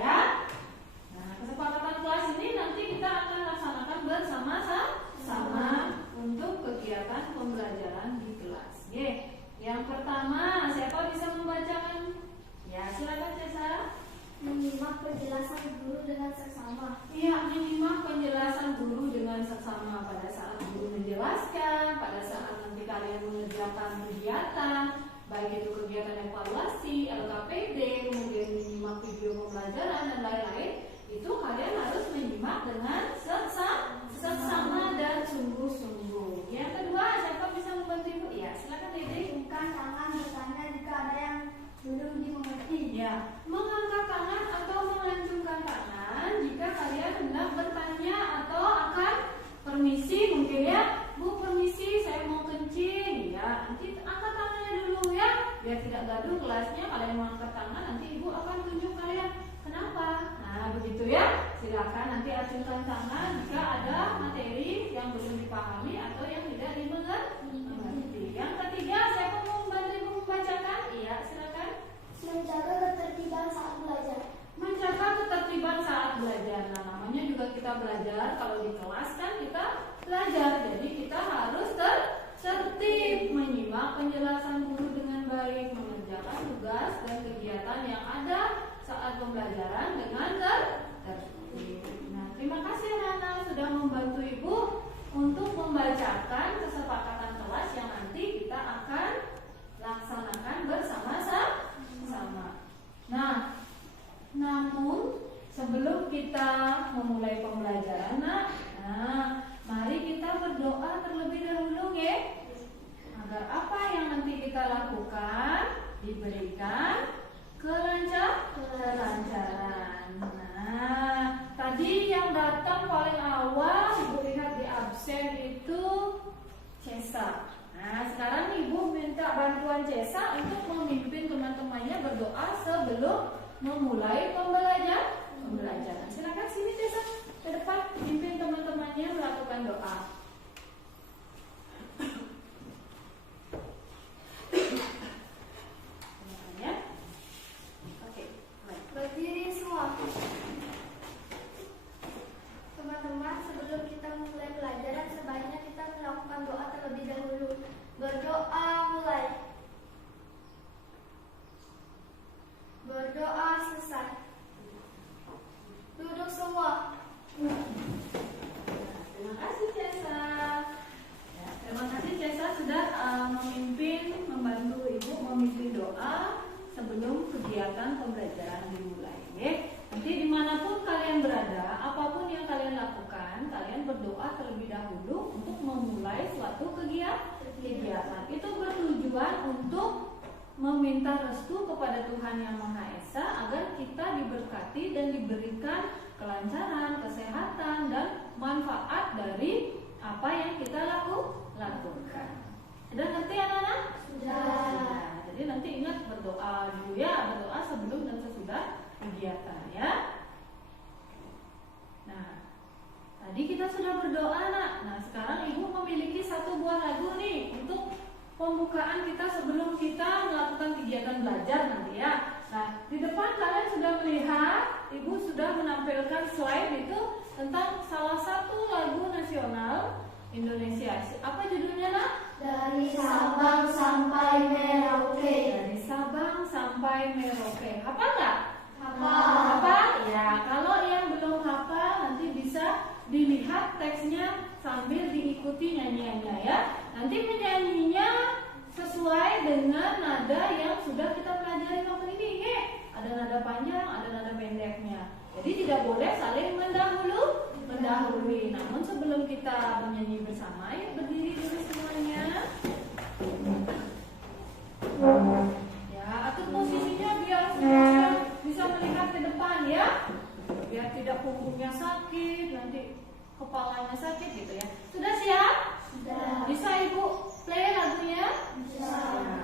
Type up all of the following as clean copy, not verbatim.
ya. Nah, kesepakatan kelas ini nanti kita akan laksanakan bersama-sama untuk kegiatan pembelajaran di kelas. Oke. Yang pertama, siapa bisa membacakan? Ya, silakan Cesa. Menyimak penjelasan guru dengan seksama. Iya, menyimak penjelasan guru dengan seksama pada saat guru menjelaskan, pada saat nanti kalian mengerjakan kegiatan, baik itu kegiatan evaluasi, LKPD, kemudian menyimak video pembelajaran dan lain-lain, itu kalian harus menyimak dengan seksama dan sungguh-sungguh. Yang kedua, siapa bisa membantu Ibu? Ya, silakan Dede. Bukan tangan bertanya jika ada yang belum dimengerti. Ya, mengangkat tangan atau mengacungkan tangan jika kalian hendak bertanya atau akan permisi, mungkin ya, Bu permisi saya mau kencing, ya nanti angkat tangannya dulu ya, biar tidak gaduh kelasnya. Kalian mau angkat tangan, nanti Ibu akan tunjuk kalian kenapa. Nah begitu ya, silakan nanti acungkan tangan jika ada materi yang belum dipahami atau yang tidak dimengerti. Yang ketiga, siapa mau membantu Ibu membacakan? Iya, silakan. Menjaga ketertiban saat belajar. Menjaga ketertiban saat belajar. Nah, namanya juga kita belajar. Kalau di kelas kan kita belajar. Jadi kita harus tertib, menyimak penjelasan guru dengan baik, mengerjakan tugas dan kegiatan yang ada saat pembelajaran dengan tertib. Nah, terima kasih Rana sudah membantu Ibu untuk membacakan kesepakatan kelas yang nanti kita akan laksanakan bersama-sama. Nah, namun sebelum kita memulai pembelajaran, mari kita berdoa terlebih dahulu ya, agar apa yang nanti kita lakukan diberikan kelancaran. Nah, tadi yang datang paling awal Ibu lihat di absen itu Cesa. Nah, sekarang Ibu minta bantuan Cesa untuk memimpin teman-temannya berdoa sebelum memulai pembelajaran. Silakan sini Cesa ke depan, pimpin teman-temannya melakukan doa. Ya. Oke, baik. Berdiri semua. Teman-teman, sebelum kita mulai pelajaran, sebaiknya kita melakukan doa terlebih dahulu. Berdoa mulai. Berdoa selesai. Duduk semua. Terima kasih Cesa. Ya, terima kasih Cesa sudah membantu Ibu memimpin doa sebelum kegiatan pembelajaran dimulai. Ya. Nanti dimanapun kalian berada, apapun yang kalian lakukan, kalian berdoa terlebih dahulu untuk memulai suatu kegiatan. Itu bertujuan untuk meminta restu kepada Tuhan Yang Maha Esa agar kita diberkati dan diberikan kelancaran, kesehatan, dan manfaat dari apa yang kita lakukan. Sudah ngerti anak-anak? Sudah. Jadi nanti ingat berdoa dulu ya, berdoa sebelum dan sesudah kegiatan ya. Nah, tadi kita sudah berdoa nak. Nah, sekarang Ibu memiliki satu buah lagu nih untuk pembukaan kita sebelum kita melakukan kegiatan belajar nanti ya. Nah, di depan kalian sudah melihat, Ibu sudah menampilkan slide itu tentang salah satu lagu nasional Indonesia. Apa judulnya nak? Dari Sabang sampai Merauke. Dari Sabang sampai Merauke. Hafal nggak? Hafal. Ya, kalau yang belum hafal nanti bisa dilihat teksnya sambil diikuti nyanyiannya ya. Nanti menyanyinya sesuai dengan nada yang sudah kita pelajari waktu ini. Ada nada panjang, ada nada pendeknya. Jadi tidak boleh saling mendahului. Namun sebelum kita menyanyi bersama, yuk berdiri dulu semuanya. Ya, atur posisinya biar semuanya bisa melihat ke depan ya. Biar tidak punggungnya sakit, nanti kepalanya sakit gitu ya. Sudah siap? Sudah. Bisa Ibu play lagunya? Bisa. Ya.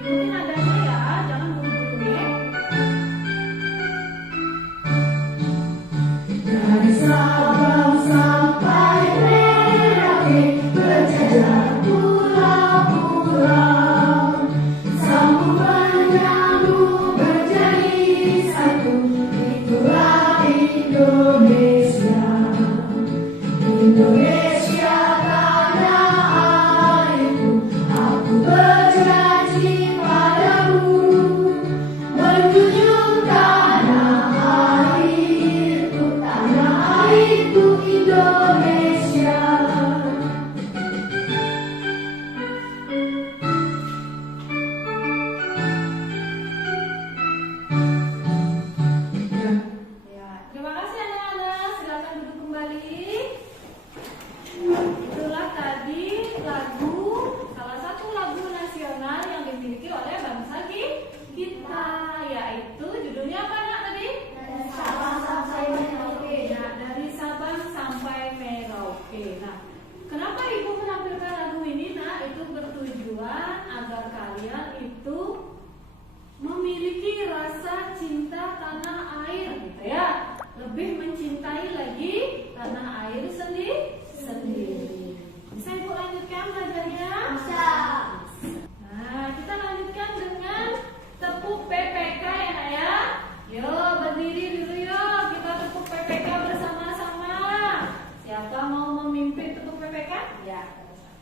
Ikuti nadanya ya, jangan buru-buru ya. Dari Sabang sampai Merauke.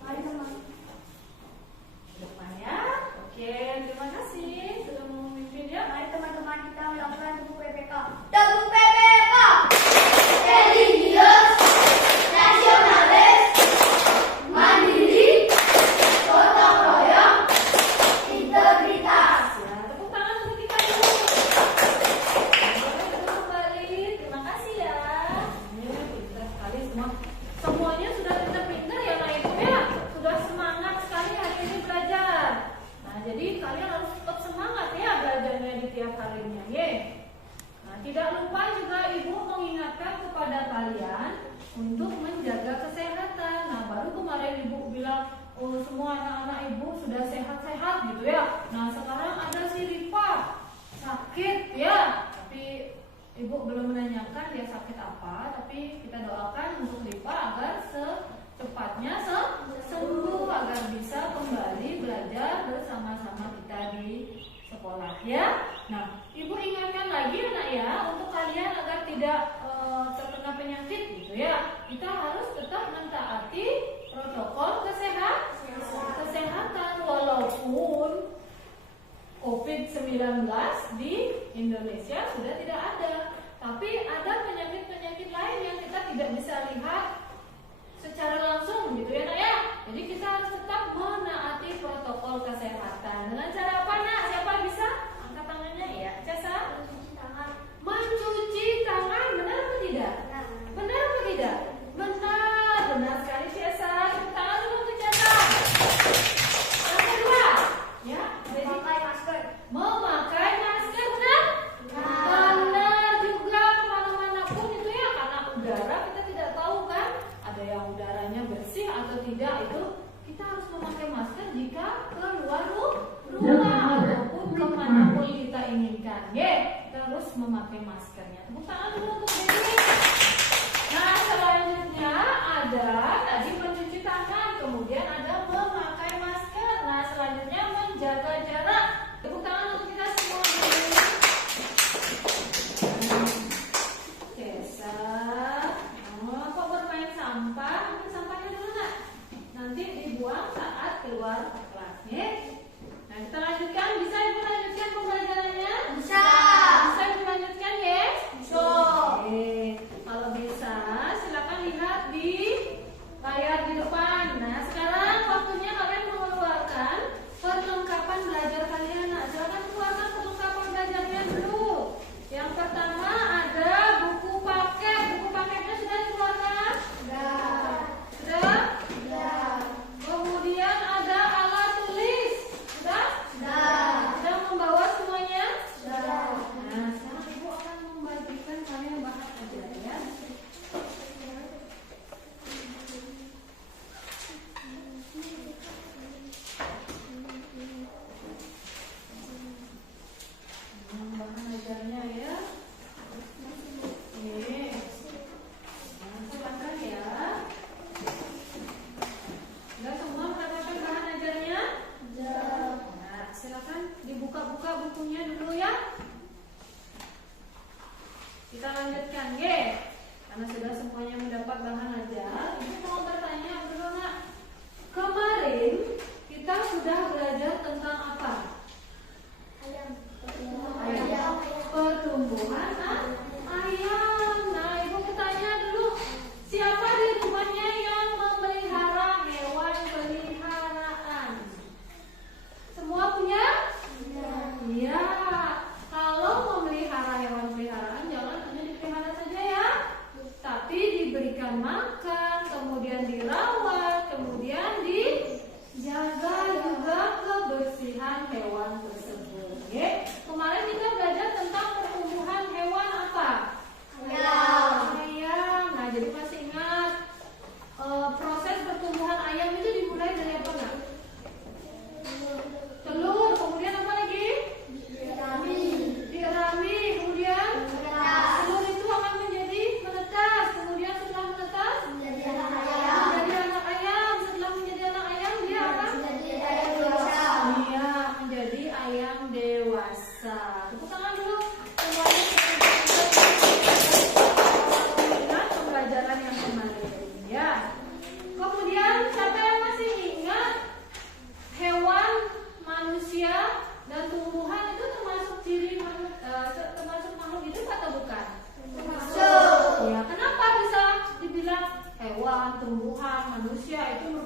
Mari teman. Depan ya. Oke, terima kasih sudah memimpin ya. Mari teman-teman kita melakukan tepuk PPK. Tepuk PPK. Religius, nasionalis, mandiri, gotong royong, integritas. Ya, tepuk tangan untuk kita dulu. Boleh kembali. Terima kasih ya. Ini pintar sekali semua. Semuanya sudah pintar-pintar ya Nak Ibu ya. Sudah semangat sekali hari ini belajar. Nah, jadi kalian harus tetap semangat ya belajarnya di tiap harinya, ye. Nah, tidak lupa juga Ibu mengingatkan kepada kalian untuk menjaga kesehatan. Nah, baru kemarin Ibu bilang, oh semua anak-anak Ibu sudah sehat-sehat gitu ya. Nah, sekarang ada si Rifa sakit ya. Tapi Ibu belum menanyakan dia sakit apa. Tapi kita doakan untuk Rifa agar secepatnya sembuh agar bisa kembali belajar bersama-sama kita di sekolah ya. Nah, Ibu ingatkan lagi anak ya untuk kalian agar tidak terkena penyakit gitu ya. Kita harus tetap mentaati protokol kesehatan walaupun COVID-19 di Indonesia sudah tidak ada. Tapi ada penyakit-penyakit lain yang kita tidak bisa lihat secara langsung gitu ya Nak ya. Jadi kita harus tetap menaati protokol kesehatan. Dengan cara apa Nak? Siapa bisa? Angkat tangannya ya. Cesa? Mencuci tangan. Mencuci tangan. Benar atau tidak? Benar atau tidak? Benar. Benar sekali Cesa. Tepuk tangan dulu untuk Cesa. Yang kedua, ya. Jadi Memakai masker. memakai masker benar? Benar juga kemana-mana pun itu ya, karena udara kita tidak tahu kan ada yang udaranya bersih atau tidak, itu kita harus memakai masker jika keluar rumah ataupun kemanapun kita inginkan. Kita harus memakai maskernya. Tepuk tangan dulu untuk Dewi. Nah, selanjutnya ada tadi mencuci tangan, kemudian ada memakai masker. Nah, selanjutnya menjaga jarak. Tepuk tangan untuk kita semua. Cesa, kamu kok bermain sampah? Ambil sampahnya dulu Nak. Nanti dibuang saat keluar kelas. Nah, kita lanjutkan. Bisa Ibu lanjutkan pembelajarannya? Bisa. Bisa Ibu lanjutkan ya? Bisa. Oke. Kalau bisa, silakan lihat di layar di depan. Nah, sekarang waktunya kalian mengeluarkan perlengkapan belajar kalian. Nah, silakan keluarkan perlengkapan belajarnya dulu. Yang pertama ada buku paket. Buku paketnya sudah dikeluarkan? Sudah? Sudah. Kemudian ada alat tulis. Sudah?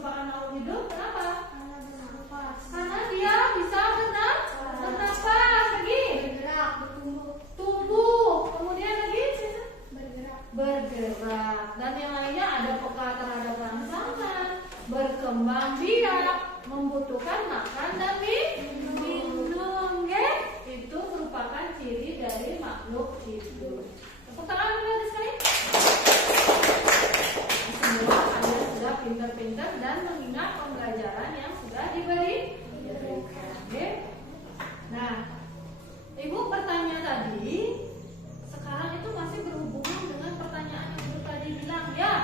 merupakan makhluk hidup? Kenapa? Karena bernafas, Karena dia bisa bernafas lagi, bergerak, bertumbuh, tumbuh, kemudian lagi bergerak, dan yang lainnya ada peka terhadap rangsangan, berkembang biak, membutuhkan makan dan minum, itu merupakan ciri dari makhluk hidup. Tepuk tangan dulu sekali. Semua kalian sudah pintar-pintar dan mengingat pembelajaran yang sudah diberikan. Nah, Ibu bertanya tadi, sekarang itu masih berhubungan dengan pertanyaan yang Ibu tadi bilang ya.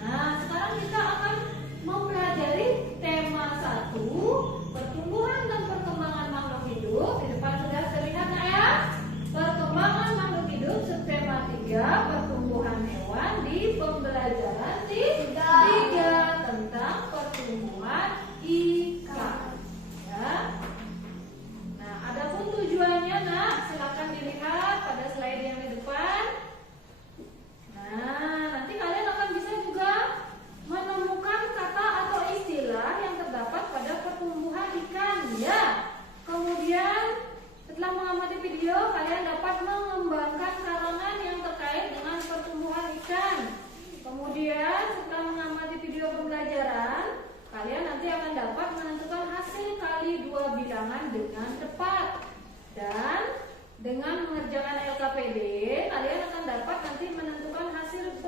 Nah, sekarang kita akan mempelajari tema 1, pertumbuhan dan perkembangan makhluk hidup. Di depan sudah terlihat ya? Perkembangan makhluk hidup, subtema 3, pertumbuhan hewan di pembelajaran 3 tentang pertumbuhan ikan. Ya. Nah, adapun tujuannya, silakan dilihat pada slide yang di depan. Nah, nanti kalian akan bisa juga menemukan kata atau istilah yang terdapat pada pertumbuhan ikan, ya. Kemudian setelah mengamati video, kalian dapat mengembangkan karangan yang terkait dengan pertumbuhan ikan. Kemudian setelah mengamati video pembelajaran, kalian nanti akan dapat menentukan hasil kali 2 bilangan dengan tepat. Dan dengan mengerjakan LKPD, kalian akan dapat nanti menentukan hasil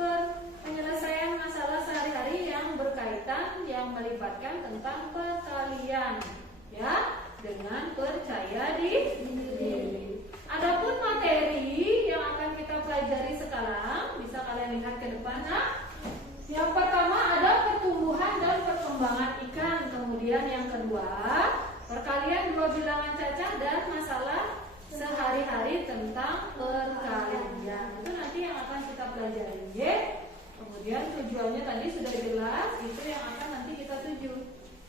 penyelesaian masalah sehari-hari yang berkaitan, yang melibatkan tentang perkalian, ya, dengan percaya diri. Adapun materi yang akan kita pelajari sekarang, bisa kalian lihat ke depan, Yang pertama ada pertumbuhan dan perkembangan ikan. Kemudian yang kedua, perkalian 2 bilangan cacah dan masalah sehari-hari tentang perkalian. Itu nanti yang akan kita pelajari, ya. Kemudian tujuannya tadi sudah jelas, itu yang akan nanti kita tuju,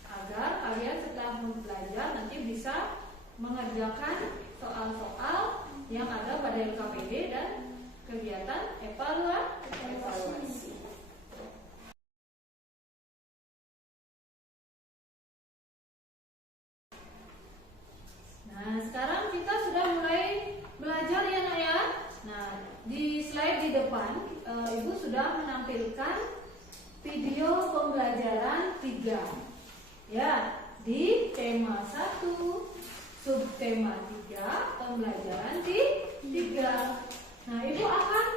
agar kalian setelah belajar nanti bisa mengerjakan soal-soal yang ada pada LKPD dan kegiatan evaluasi. Nah, sekarang kita sudah mulai belajar ya, Nak ya. Nah, di slide di depan Ibu sudah menampilkan video pembelajaran 3. Ya, di tema 1, subtema 3, pembelajaran 3. Nah, Ibu akan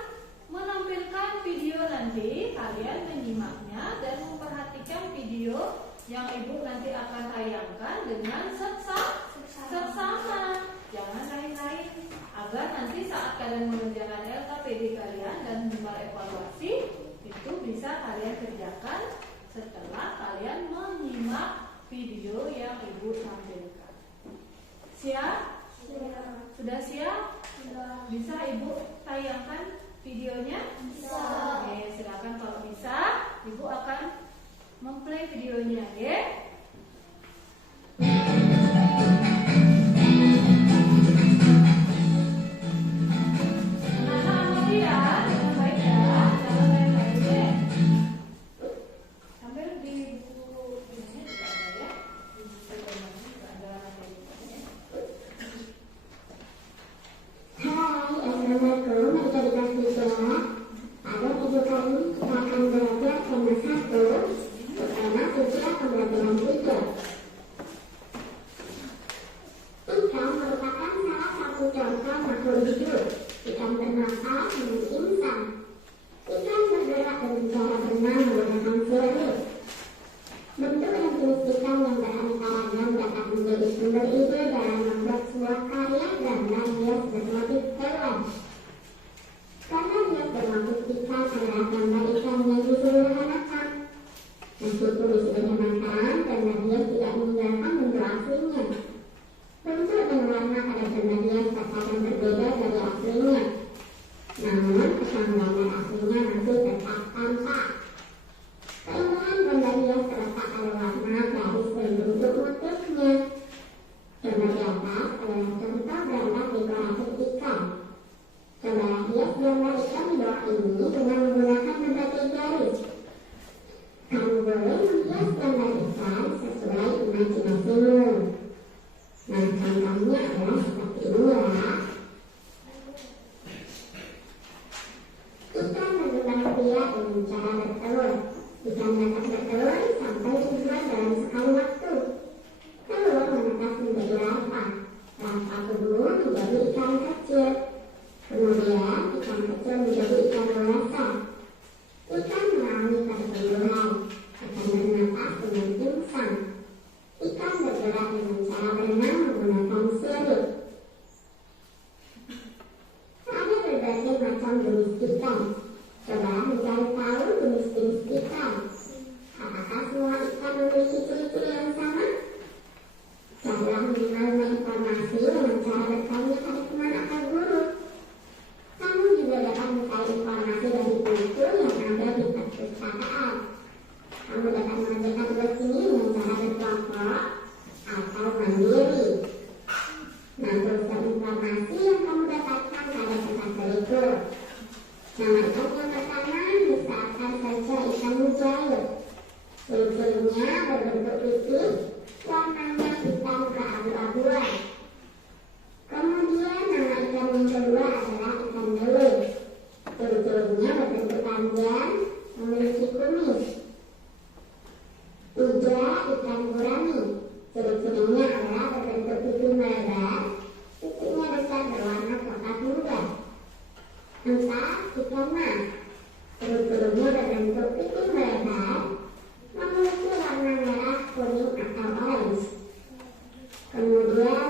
menampilkan video nanti, kalian menyimaknya dan memperhatikan video yang Ibu nanti akan tayangkan dengan seksama, jangan lain-lain, agar nanti saat kalian mengerjakan LKPD kalian dan membuat evaluasi, itu bisa kalian kerjakan setelah kalian menyimak video yang Ibu tampilkan. Siap? Sudah siap? Bisa Ibu tayangkan videonya? Bisa. Oke, silakan kalau bisa, Ibu akan memplay videonya, ya. Coba hias gambar ikan di bawah ini dengan menggunakan benda putih, warnanya hitam keabu-abuan. Kemudian nama ikan yang kedua adalah ikan lele. Ciri-cirinya berbentuk panjang, memiliki kumis. 3. Ikan gurami. Ciri-cirinya adalah berbentuk pipi melebar, pipinya besar berwarna coklat muda. 4. Ikan mas. Ciri-cirinya berbentuk pipi melebar, memiliki warna merah, kuning atau orange. Kemudian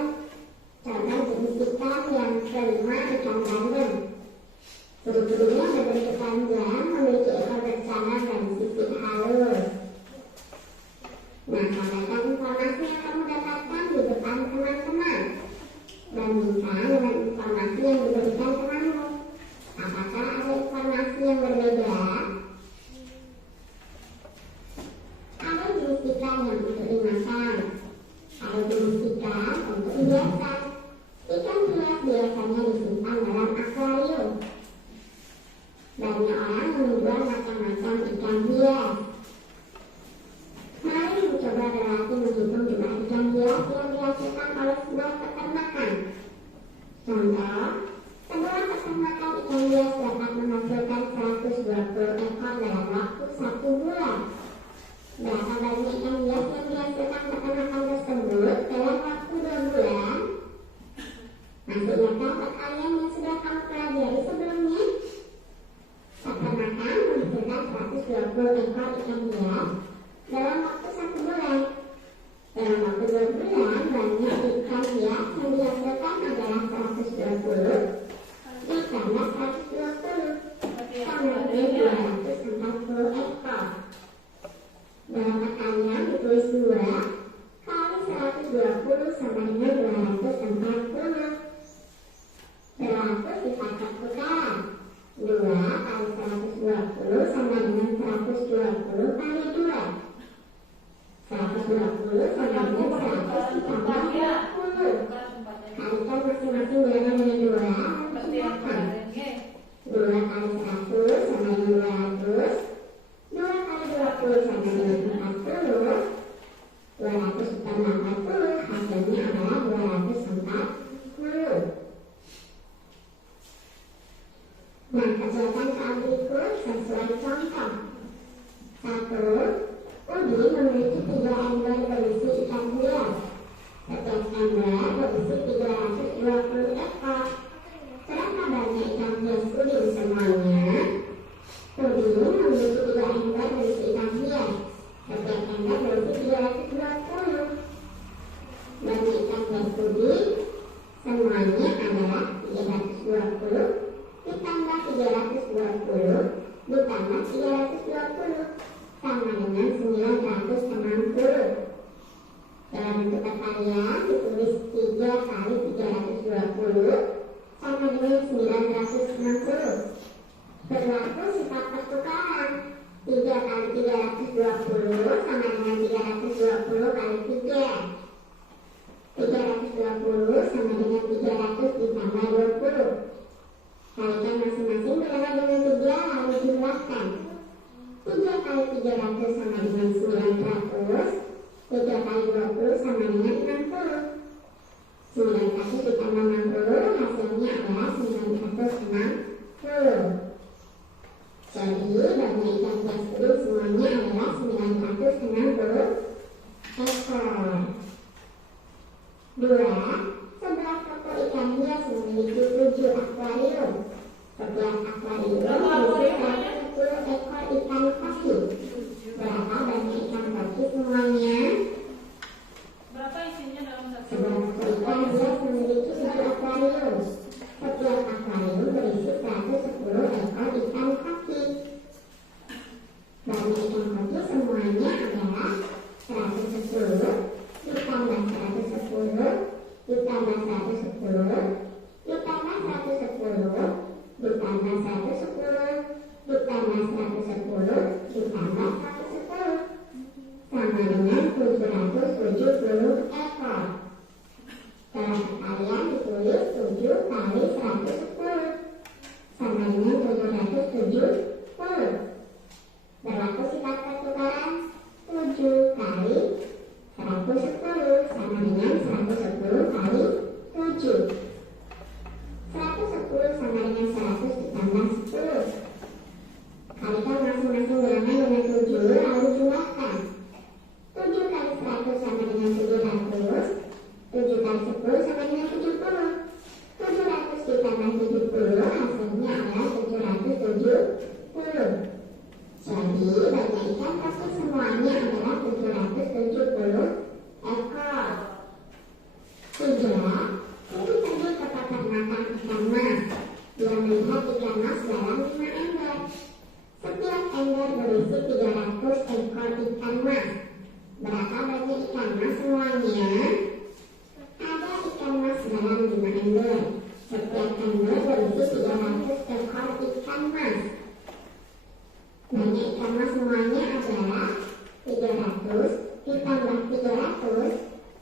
contoh jenis ikan yang kelima, ikan bandeng. Ciri-cirinya berbentuk panjang, memiliki ekor besar dan sisik halus. Nah, sampaikan informasi yang kamu dapatkan di depan teman-teman. Bandingkan dengan informasi yang diberikan temanmu. Apakah ada informasi yang berbeda? Ada jenis ikan yang untuk dimakan, ada jenis ikan untuk hiasan. Ikan hias biasanya disimpan dalam akuarium. Banyak orang menjual macam-macam ikan hias. Mari mencoba berlatih menghitung jumlah ikan hias yang dihasilkan oleh sebuah peternakan. Contoh, sebuah peternakan ikan hias dapat menghasilkan 120 ekor dalam waktu 1 bulan. Berapa banyak ikan hias yang dihasilkan peternakan tersebut dalam waktu 2 bulan? Masih ingatkah perkalian yang sudah kamu pelajari sebelumnya? Peternakan menghasilkan 120 ekor ikan hias dalam waktu 1 bulan. Dalam waktu 2 bulan, banyak ikan hias yang dihasilkan adalah 120 ditambah 120 sama dengan 240 ekor. Dalam pertanyaan ditulis 2 kali 120 sama dengan 240. Berlaku sifat pertukaran. 2 kali 120 sama dengan 120 kali 2. 120 sama dengan 100 ditambah 20. Kalikan masing-masing bilangan dengan 2. Silakan. 2 kali 100 sama dengan 200. 2 kali 20 sama dengan 40. 200 ditambah 40 hasilnya adalah 240. Nah, kerjakan soal berikut sesuai contoh. 1. Udi memiliki 3 ember berisi ikan hias. Setiap ember berisi 320 ekor. Berapa banyak ikan hias Udi semuanya? Udi memiliki 3 ember berisi ikan hias. Setiap ember berisi 320. Banyak ikan hias Udi semuanya adalah 320 ditambah 320 ditambah 320 sama dengan 960. Dalam bentuk perkalian ditulis 3 kali 320 sama dengan 960. Berlaku sifat pertukaran. 3 kali 320 sama dengan 320 kali 3. 320 sama dengan 300 ditambah 20. Kalikan masing-masing bilangan dengan 3 lalu jumlahkan. 3 kali 300 sama dengan 900. 3 kali 20 sama dengan 60. 900 ditambah 60 hasilnya adalah 960. Jadi banyak ikan hias Udi semuanya adalah 960 ekor. 2. Sebelah toko ikan hias memiliki 7 akuarium. Setiap akuarium berisi 10 ekor ikan koki. Berapa banyak ikan koki semuanya? Berapa isinya dalam satu? Sebelah toko ikan hias memiliki 7 akuarium. Setiap akuarium berisi 110 ekor ikan koki. Banyak ikan koki semuanya adalah 110 ditambah 110 ditambah 110 ditambah 110 ditambah 110 ditambah 110 ditambah 110 sama dengan 770 ekor. Dalam perkalian ditulis 7 kali 110 sama dengan 770. Berlaku sifat pertukaran. 7 kali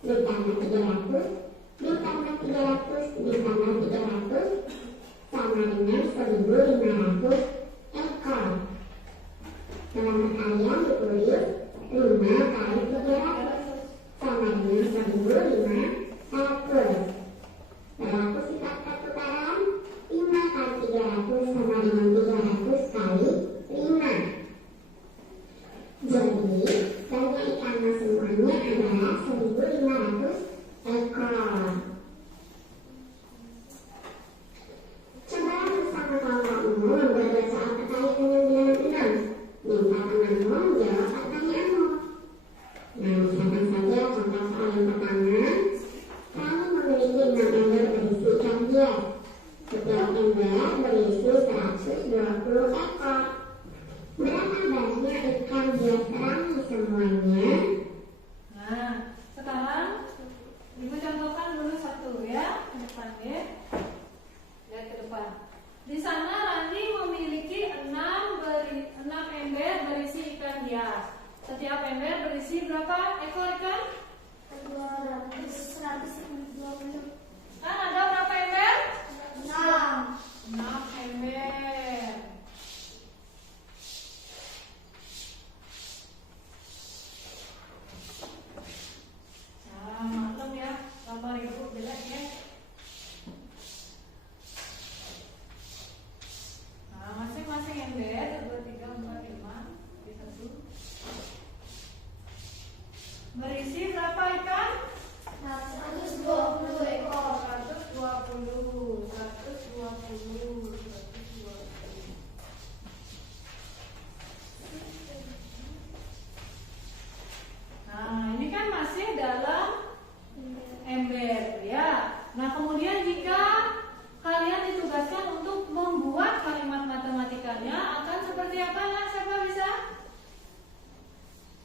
ditambah 300 ditambah 300 ditambah 300 sama dengan 1.500 ekor. Dalam perkalian ditulis 5 kali 300 sama dengan 1.500. Berlaku sifat pertukaran 5 kali 300 sama dengan 300 kali 5. Jadi banyak ikan mas semuanya adalah 1.500 ekor. Coba bersama kawan-kawanmu membuat soal pertanyaan yang bilangan 6. Minta temanmu menjawab pertanyaanmu. Nah, misalkan saja contoh soal yang pertama. Kami memiliki 6 ember berisi ikan hias. Setiap ember berisi 120 ekor. Berapa banyak ikan hias kami semuanya? Nah, sekarang Ibu contohkan dulu satu ya, ke depan ya. Lihat ke depan. Di sana Rani memiliki 6 ember berisi ikan hias. Setiap ember berisi berapa ekor ikan? 120. Kan ada berapa ember? 6. 6 ember. Nah, maklum ya, gambar ibu jelek ya. Nah, masing-masing ember 2, 3, 4, 5 di satu berisi berapa ikan? 120 ekor. 120. Nah, ini kan masih dalam ember ya. Nah, kemudian jika kalian ditugaskan untuk membuat kalimat matematikanya akan seperti apa? Nah, siapa bisa?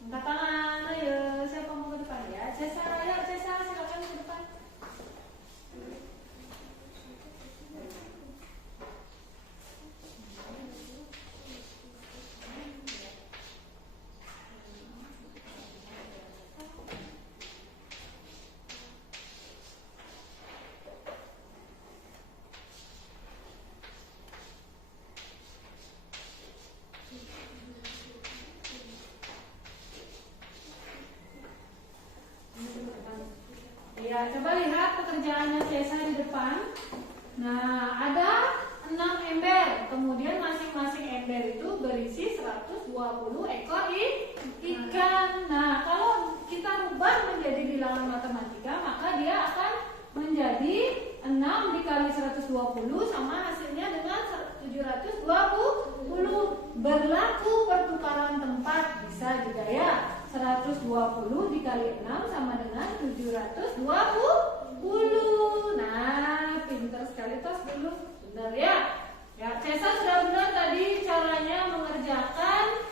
Angkat tangan, ayo. Siapa mau ke depan ya? Cesar, ayo Cesar, silakan ke depan. Ya, coba lihat pekerjaannya Cesa di depan. Nah, ada 6 ember. Kemudian masing-masing ember itu berisi 120 ekor ikan. Nah, kalau kita rubah menjadi bilangan matematika, maka dia akan menjadi 6 dikali 120 sama hasilnya dengan 720. Berlaku pertukaran tempat, bisa juga ya. 120 dikali 6 sama dengan 720. Nah, pintar sekali tos dulu. Benar ya? Ya, Cesa sudah benar tadi caranya mengerjakan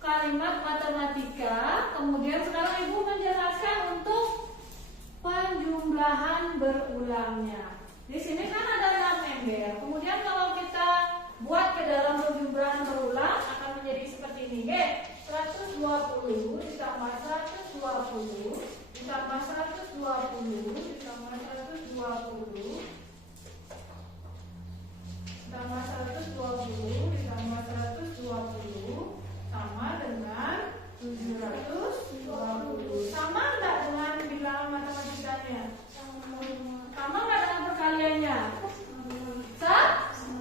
kalimat matematika. Kemudian sekarang Ibu menjelaskan untuk penjumlahan berulangnya. Di sini kan ada 6 ember. Kemudian kalau kita buat ke dalam penjumlahan berulang akan menjadi seperti ini, nggih. 120 ditambah 120 ditambah 120 ditambah 120 ditambah 120 ditambah 120 sama dengan 720. Sama enggak dengan bilangan matematikanya? Sama enggak dengan perkaliannya?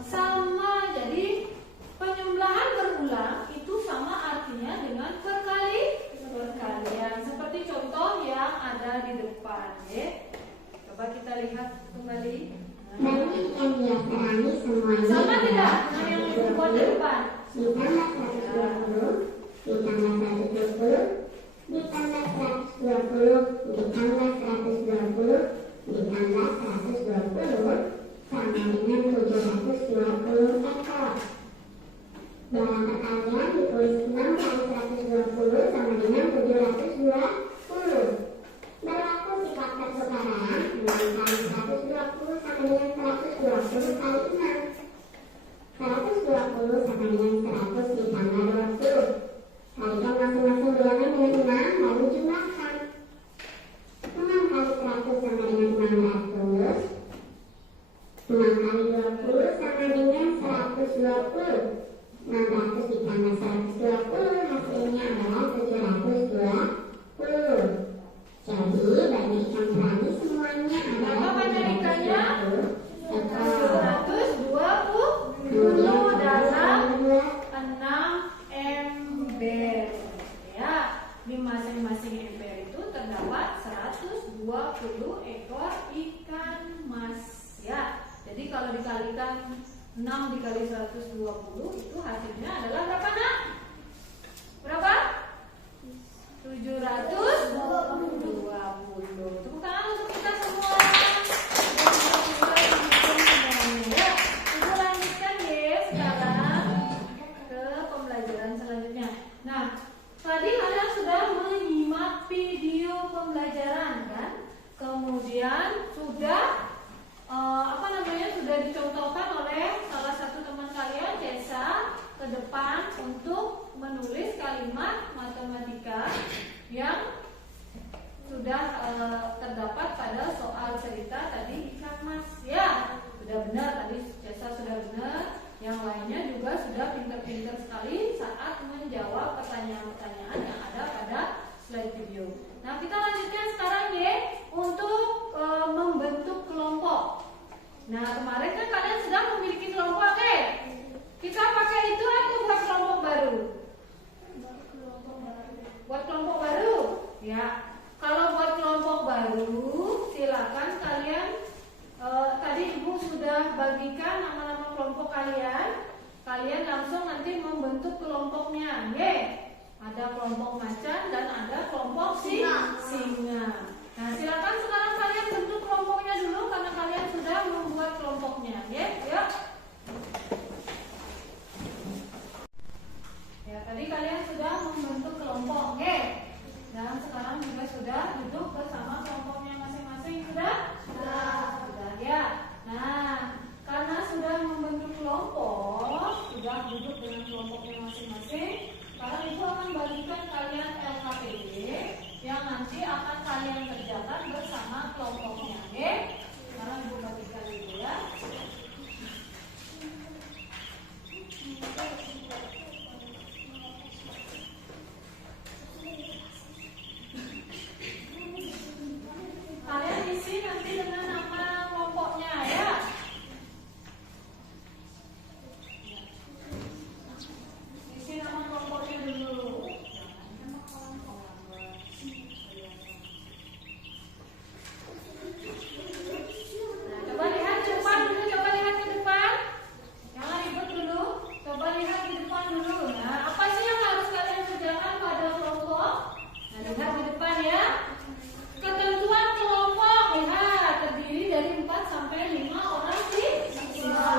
Sama. Jadi penjumlahan berulang itu sama artinya dengan perkalian. Seperti contoh yang ada di depan, ya. Coba kita lihat kembali. Banyak ikan hias Rani semuanya Sama tidak dengan yang Ibu buat di depan? ditambah 120 ditambah 120 ditambah 120 ditambah 120 ditambah 120 sama dengan 720 ekor. Dalam perkalian ditulis 6 kali 120 sama dengan 720. Berlaku sifat pertukaran 6 kali 120 sama dengan 120 kali 6. 120 sama dengan 100 ditambah 20. Kalikan masing-masing bilangan dengan 6 lalu jumlahkan. 20 ekor ikan mas ya. Jadi kalau dikalikan 6 dikali 120 itu hasilnya adalah berapa nak? Berapa? 720. Tepuk tangan untuk kita semua. Ya, kita lanjutkan ya sekarang ke pembelajaran selanjutnya. Nah, tadi kalian sudah menyimak video pembelajaran kan? Kemudian sudah sudah dicontohkan oleh salah satu teman kalian, Cesa, ke depan untuk menulis kalimat matematika yang sudah terdapat pada soal cerita tadi ikan mas ya. Sudah benar tadi Cesa sudah benar. Yang lainnya juga sudah pintar-pintar sekali saat menjawab pertanyaan-pertanyaan yang ada pada slide video. Nah, kita lanjutkan sekarang ya untuk membentuk kelompok. Nah, kemarin kan kalian sudah memiliki kelompok, oke? Kita pakai itu atau buat kelompok baru? Buat kelompok baru? Ya. Kalau buat kelompok baru, silakan kalian. Tadi Ibu sudah bagikan nama-nama kelompok kalian. Kalian langsung nanti membentuk kelompoknya, ya. Ada kelompok macan dan ada kelompok singa. Nah, silakan sekarang kalian bentuk kelompoknya dulu karena kalian sudah membuat kelompoknya, ya. Yuk. Ya, tadi kalian sudah membentuk kelompok, ya. Dan sekarang juga sudah duduk bersama kelompoknya masing-masing, sudah? Sudah, ya. Nah, karena sudah membentuk kelompok, sudah duduk dengan kelompoknya masing-masing. Sekarang Ibu akan bagikan kalian LKPD yang nanti akan kalian kerjakan bersama kelompoknya, oke? Sekarang Ibu bagikan dulu ya. Kalian isi nanti dengan nama kelompoknya ya. Isi nama kelompoknya dulu. Coba lihat ke depan dulu, coba lihat ke depan. Jangan ribut dulu. Coba lihat di depan dulu. Nah, apa sih yang harus kalian kerjakan pada kelompok? Nah, lihat di depan ya. Ketentuan kelompok, lihat terdiri dari 4 sampai 5 orang siswa.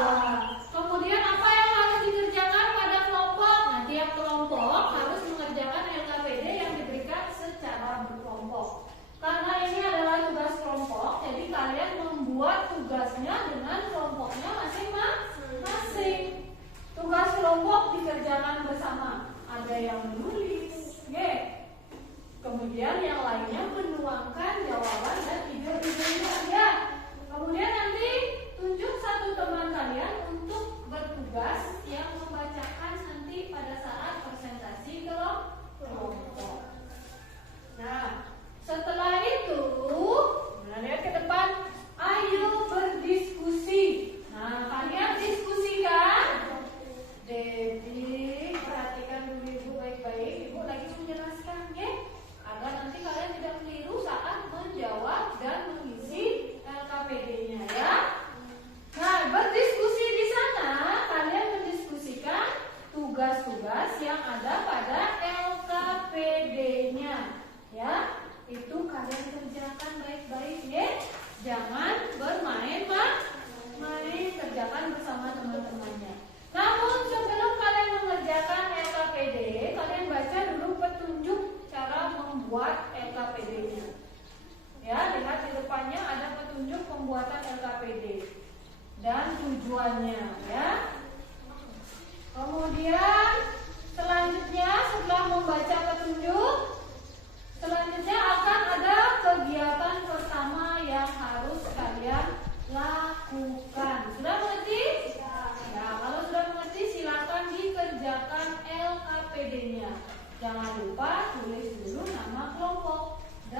Kemudian apa yang harus dikerjakan pada kelompok? Nah, tiap kelompok harus mengerjakan LKPD yang diberikan secara berkelompok. Karena ini adalah tugas kelompok, jadi kalian membuat tugasnya dengan kelompoknya masing-masing. Tugas kelompok dikerjakan bersama. Ada yang menulis, kemudian yang lainnya menuangkan jawaban dan ide-idenya ya. Kemudian nanti tunjuk satu teman kalian untuk bertugas yang membacakan nanti pada saat presentasi kelompok. Nah, setelah itu, lihat ke depan, ayo berdiskusi. Nah, kalian diskusikan. Debbie, perhatikan dulu Ibu baik-baik. Ibu lagi menjelaskan, ya, agar nanti kalian tidak keliru saat menjawab dan mengisi LKPD-nya, ya. Nah, berdiskusi di sana, kalian mendiskusikan tugas-tugas yang ada pada LKPD-nya, ya. Itu kalian kerjakan baik-baik, ya. Jangan bermain, kerjakan bersama teman-temannya. Namun sebelum kalian mengerjakan LKPD, kalian baca dulu petunjuk cara membuat LKPD-nya. Ya, lihat di depannya ada petunjuk pembuatan LKPD dan tujuannya, ya. Kemudian selanjutnya setelah membaca petunjuk, selanjutnya akan ada kegiatan pertama yang harus kalian lakukan. Sudah mengerti? Ya, kalau sudah mengerti silakan dikerjakan LKPD-nya. Jangan lupa tulis dulu nama kelompok dan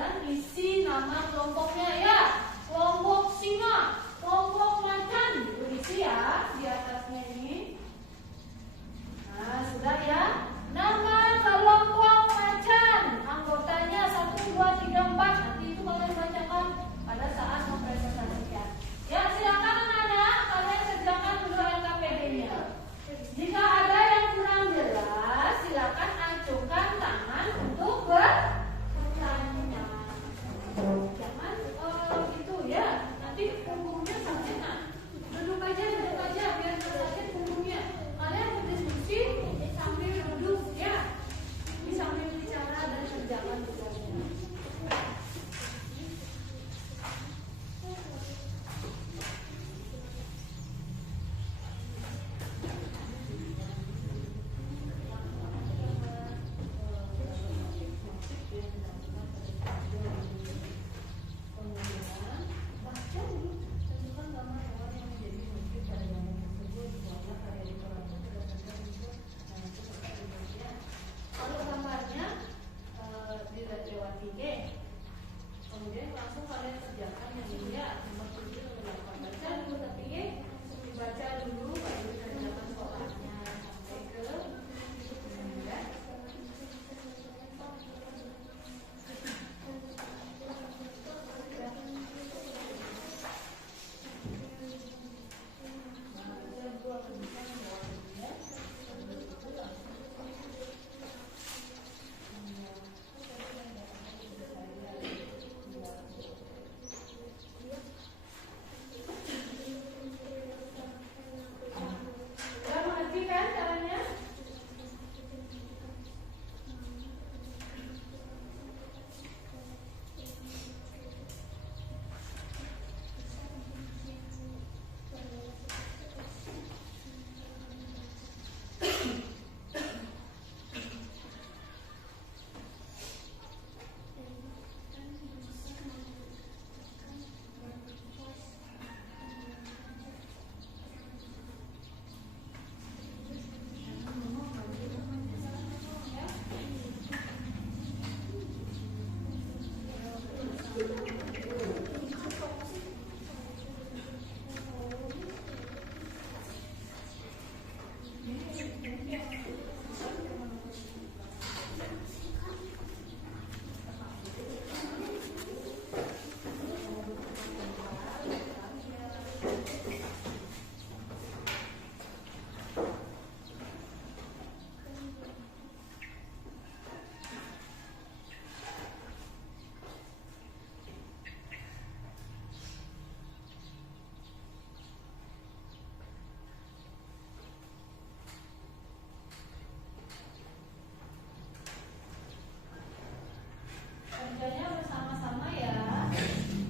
Kerjanya bersama-sama ya.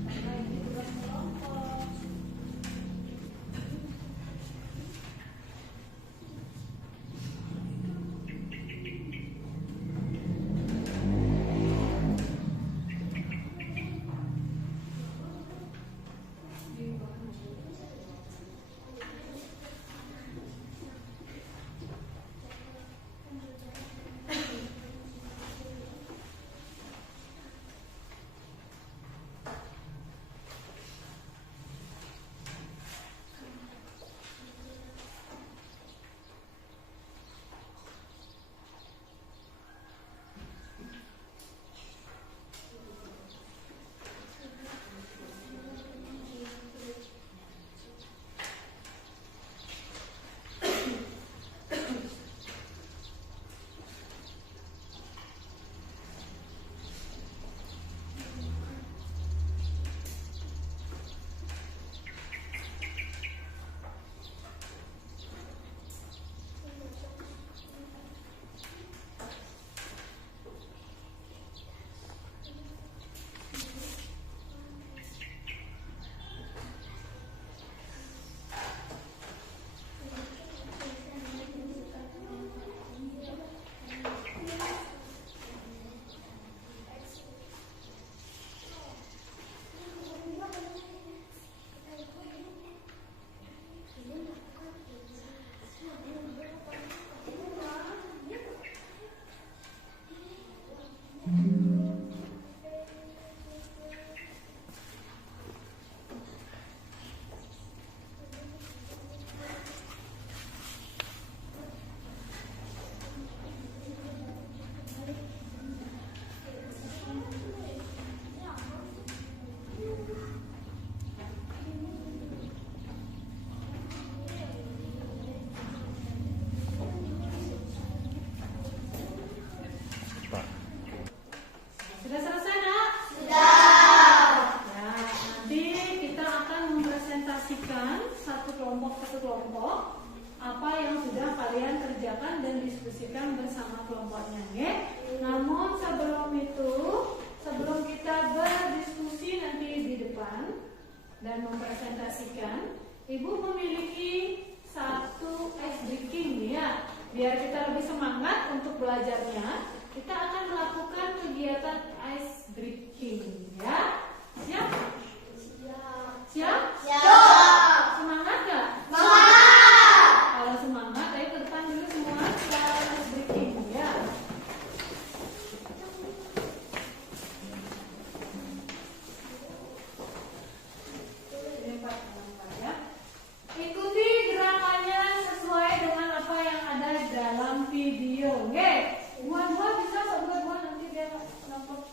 Karena ini tugas kelompok. Sudah selesai, Nak? Sudah. Ya, nanti kita akan mempresentasikan satu kelompok apa yang sudah kalian kerjakan dan diskusikan bersama kelompoknya, ya. Namun sebelum kita berdiskusi nanti di depan dan mempresentasikan, Ibu memiliki satu ice breaking ya. Biar kita lebih semangat untuk belajarnya, kita akan melakukan kegiatan ice breaking ya. Siap? Siap? Siap. Semangat gak? Semangat. Kalau semangat, ayo ke depan dulu semua. Kita ice breaking ya. Ini Pak, ya. Ikuti gerakannya sesuai dengan apa yang ada dalam video. Oke, buat bisa buat nanti dia kelompok.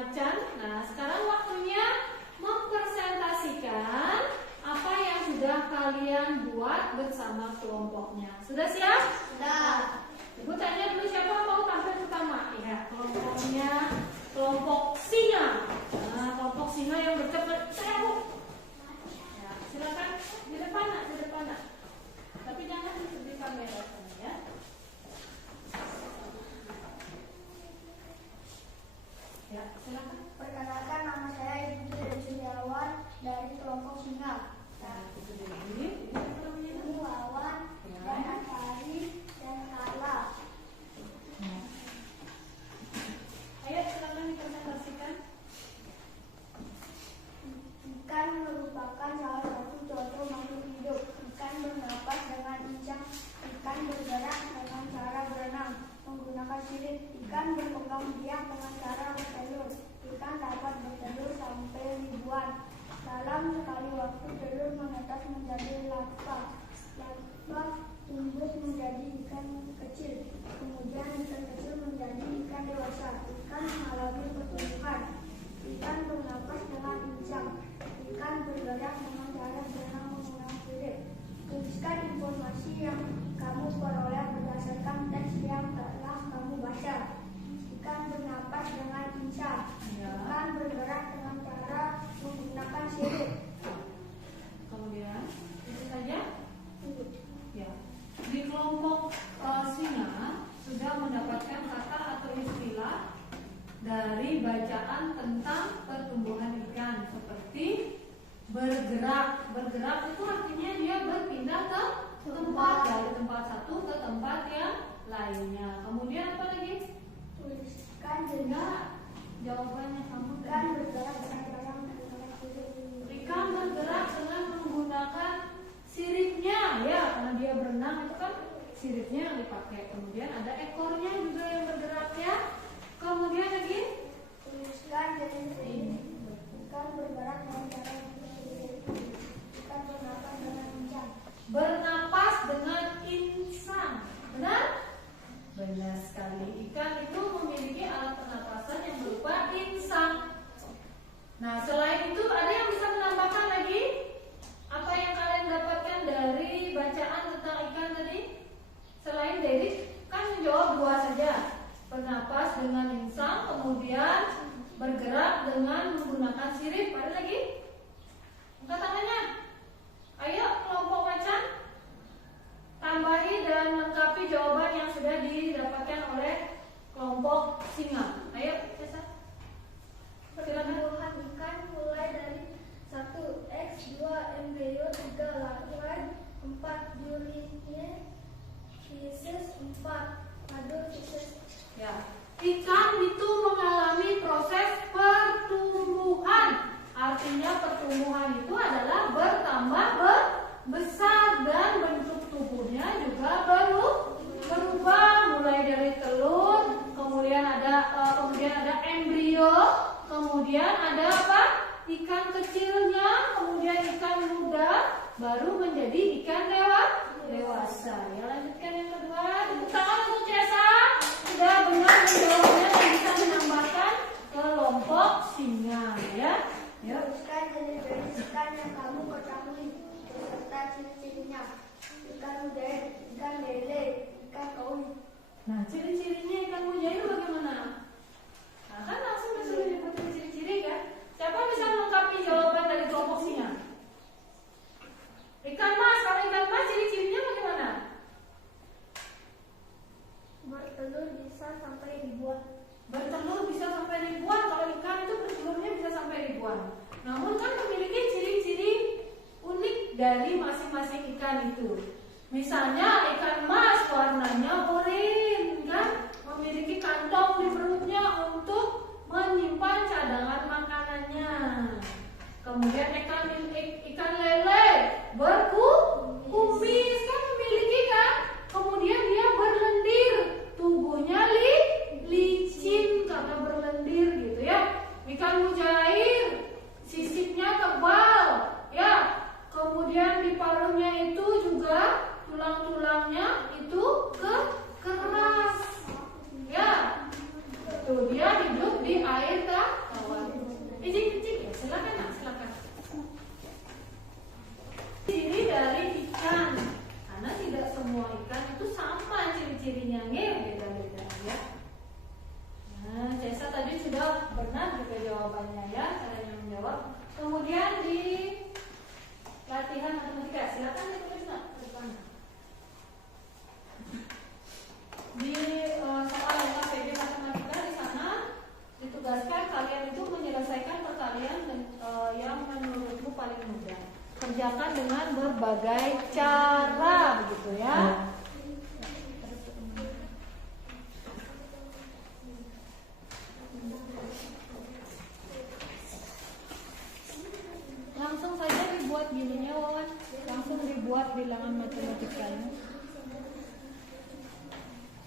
macan. Nah, sekarang waktunya mempresentasikan apa yang sudah kalian buat bersama kelompoknya. Sudah siap? Sudah. Ibu tanya dulu siapa mau tampil pertama? Ya, kelompoknya kelompok singa. Nah, kelompok singa yang bercepat. Saya Bu. Ya, silakan di depan nak, di depan nak. Tapi jangan di kamera ya. Ya, silakan. Perkenalkan, nama saya Ibu Tri Juliawan dari kelompok singa. Nah, itu dulu. Ini Wawan dan Asari dan Kala. Ayo silakan dipresentasikan. Ikan merupakan salah satu contoh makhluk hidup. Ikan bernapas dengan lincah. Ikan bergerak dengan cara berenang menggunakan sirip. Ikan berkembang biak dengan cara bertelur. Ikan dapat bertelur sampai ribuan. Dalam sekali waktu telur menetas menjadi larva. Larva tumbuh menjadi ikan kecil. Kemudian ikan kecil menjadi ikan dewasa. Ikan mengalami pertumbuhan. Ikan bernapas dengan lincah. Ikan bergerak dengan cara berenang menggunakan sirip. Tuliskan informasi yang kamu peroleh berdasarkan teks yang telah kamu baca. Ikan bernapas dengan lincah. Ikan bergerak dengan cara menggunakan sirip. Kemudian itu saja. Ya. Di kelompok singa sudah mendapatkan kata atau istilah dari bacaan tentang pertumbuhan ikan seperti bergerak. Bergerak itu artinya dia berpindah ke tempat, dari tempat satu ke tempat yang lainnya. Kemudian apa lagi? Tuliskan Enggak. Jawabannya kamu ikan bergerak dengan cara menggunakan sirip. Ikan bergerak dengan menggunakan siripnya, ya, karena dia berenang itu kan siripnya yang dipakai. Kemudian ada ekornya juga yang bergerak ya. Kemudian lagi Tuliskan jenis ikan bergerak dengan cara menggunakan sirip. Ikan bernapas dengan lincah. bernapas dengan insang. Benar? Benar sekali. Ikan itu memiliki alat pernapasan yang berupa insang. Nah, selain itu ada yang bisa menambahkan lagi? Apa yang kalian dapatkan dari bacaan tentang ikan tadi? Selain Dedik kan menjawab dua saja. Bernapas dengan insang, kemudian bergerak dengan menggunakan sirip. Ada lagi? Angkat tangannya. Ayo kelompok macan, tambahi dan lengkapi jawaban yang sudah didapatkan oleh kelompok singa. Ayo, Cesa. Silakan. Pertumbuhan ikan mulai dari 1 X, 2 embrio, 3 larva, 4 durinya, feces, 4 adult feces. Ya. Ikan itu mengalami proses pertumbuhan. Artinya pertumbuhan itu adalah bertambah besar dan bentuk tubuhnya juga berubah mulai dari telur, kemudian ada embrio, kemudian ada apa? Ikan kecilnya, kemudian ikan muda, baru menjadi ikan dewasa. Ya, lanjutkan yang kedua. Tepuk tangan untuk Cesa. Sudah benar menjawabnya dan bisa menambahkan kelompok singa ya. Ya. Tuliskan jenis ikan yang kamu ketahui beserta ciri-cirinya. Ikan mujair, ikan lele, ikan koi. Nah, ciri-cirinya ikan mujair bagaimana? Nah, kan langsung disuruh nyebutin ciri-ciri kan? Siapa bisa melengkapi jawaban dari kelompok singa? Ikan mas, kalau ikan mas ciri-cirinya bagaimana? Bertelur bisa sampai ribuan. Bertelur bisa sampai ribuan. Kalau ikan itu bertelurnya bisa sampai ribuan. Namun kan memiliki ciri-ciri unik dari masing-masing ikan itu. Misalnya ikan mas warnanya oranye kan, memiliki kantong di perutnya untuk menyimpan cadangan makanannya. Kemudian ikan lele berkumis kan memiliki kan. Kemudian dia berlendir, tubuhnya licin karena berlendir gitu ya. Ikan mujair sisipnya tebal ya. Kemudian di paruhnya itu juga tulang-tulangnya itu ciri-cirinya beda-beda ya. Nah, Cesa tadi sudah benar juga jawabannya ya, caranya menjawab. Kemudian di latihan matematika, silakan ditulis nak ke depan. Di soal LKPD matematika di sana ditugaskan kalian itu menyelesaikan perkalian yang menurutmu paling mudah. Kerjakan dengan berbagai cara, begitu ya. Langsung saja dibuat gininya, Wawan. Langsung dibuat bilangan matematikanya.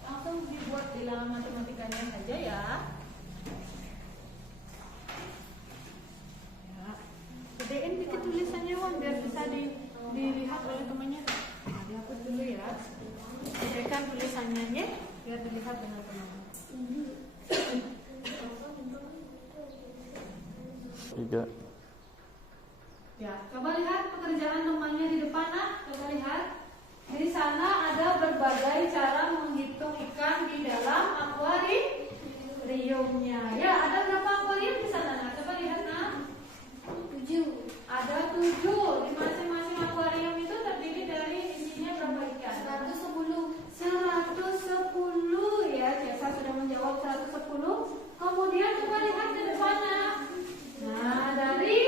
Langsung dibuat bilangan matematikanya saja ya. Gedein dikit tulisannya, Wan, biar bisa dilihat oleh temannya. Nah, dihapus dulu ya. Gedekan tulisannya ya, biar dilihat dengan teman. Tiga. Ya, coba lihat pekerjaan temannya di depan, nak. Coba lihat. Di sana ada berbagai cara menghitung ikan di dalam akuariumnya. Ya, ada berapa akuarium di sana, nak? Coba lihat, nak. 7. Ada 7. Di masing-masing akuarium itu terdiri dari isinya berapa ikan? 110. 110 ya. Cesa sudah menjawab 110. Kemudian coba lihat ke depannya. Nah, dari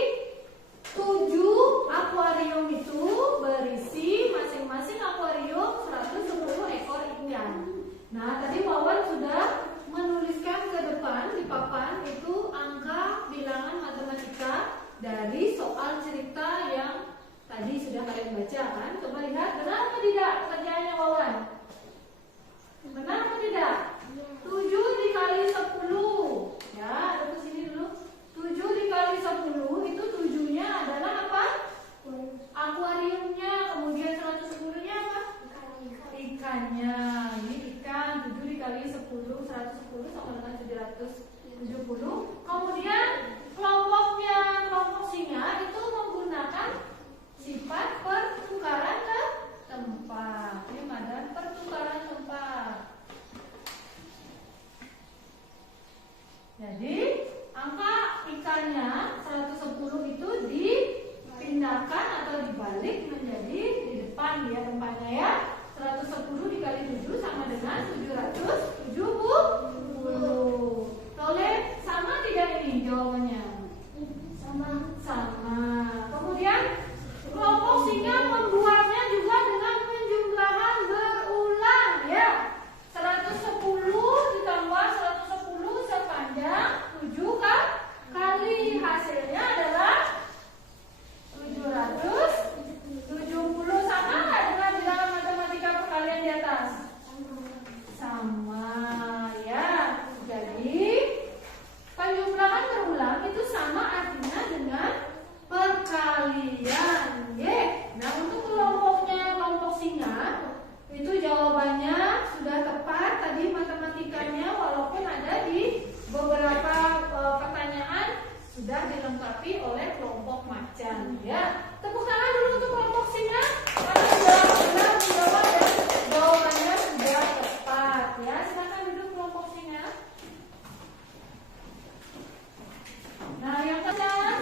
7 akuarium itu berisi masing-masing akuarium 110 ekor ikan. Nah, tadi Wawan sudah menuliskan ke depan di papan itu angka bilangan matematika dari soal cerita yang tadi sudah kalian baca kan? Coba lihat, benar atau tidak pekerjaannya Wawan? Benar atau tidak? 7 dikali 10. Ya, ada ke sini dulu. 7 dikali 10 itu 7-nya adalah apa? Akuariumnya. Kemudian 110-nya apa? Ikannya. Ini ikan. 7 dikali 10, 110 sama dengan 770. Kemudian kelompoknya, kelompok singa itu menggunakan sifat pertukaran tempat. Ini dan pertukaran tempat. Jadi angka ikannya 110 itu dipindahkan atau dibalik menjadi di depan ya tempatnya ya. 110 dikali 7 sama dengan 770. Boleh sama tidak ini jawabannya? Sama. Kemudian kelompok singa membuatnya juga dengan penjumlahan berulang ya. 110 ditambah 110 sepanjang 7 kali. Hasilnya adalah 770. Sama nggak dengan bilangan matematika perkalian di atas? Sama ya. Jadi penjumlahan berulang itu sama artinya dengan perkalian. Nah, untuk kelompoknya, kelompok singa itu jawabannya sudah tepat tadi matematikanya, walaupun ada di beberapa pertanyaan sudah dilengkapi oleh kelompok macan ya. Tepuk tangan dulu untuk kelompok singa karena sudah benar menjawab dan jawabannya sudah tepat ya. Silakan duduk kelompok singa. Nah, yang kedua,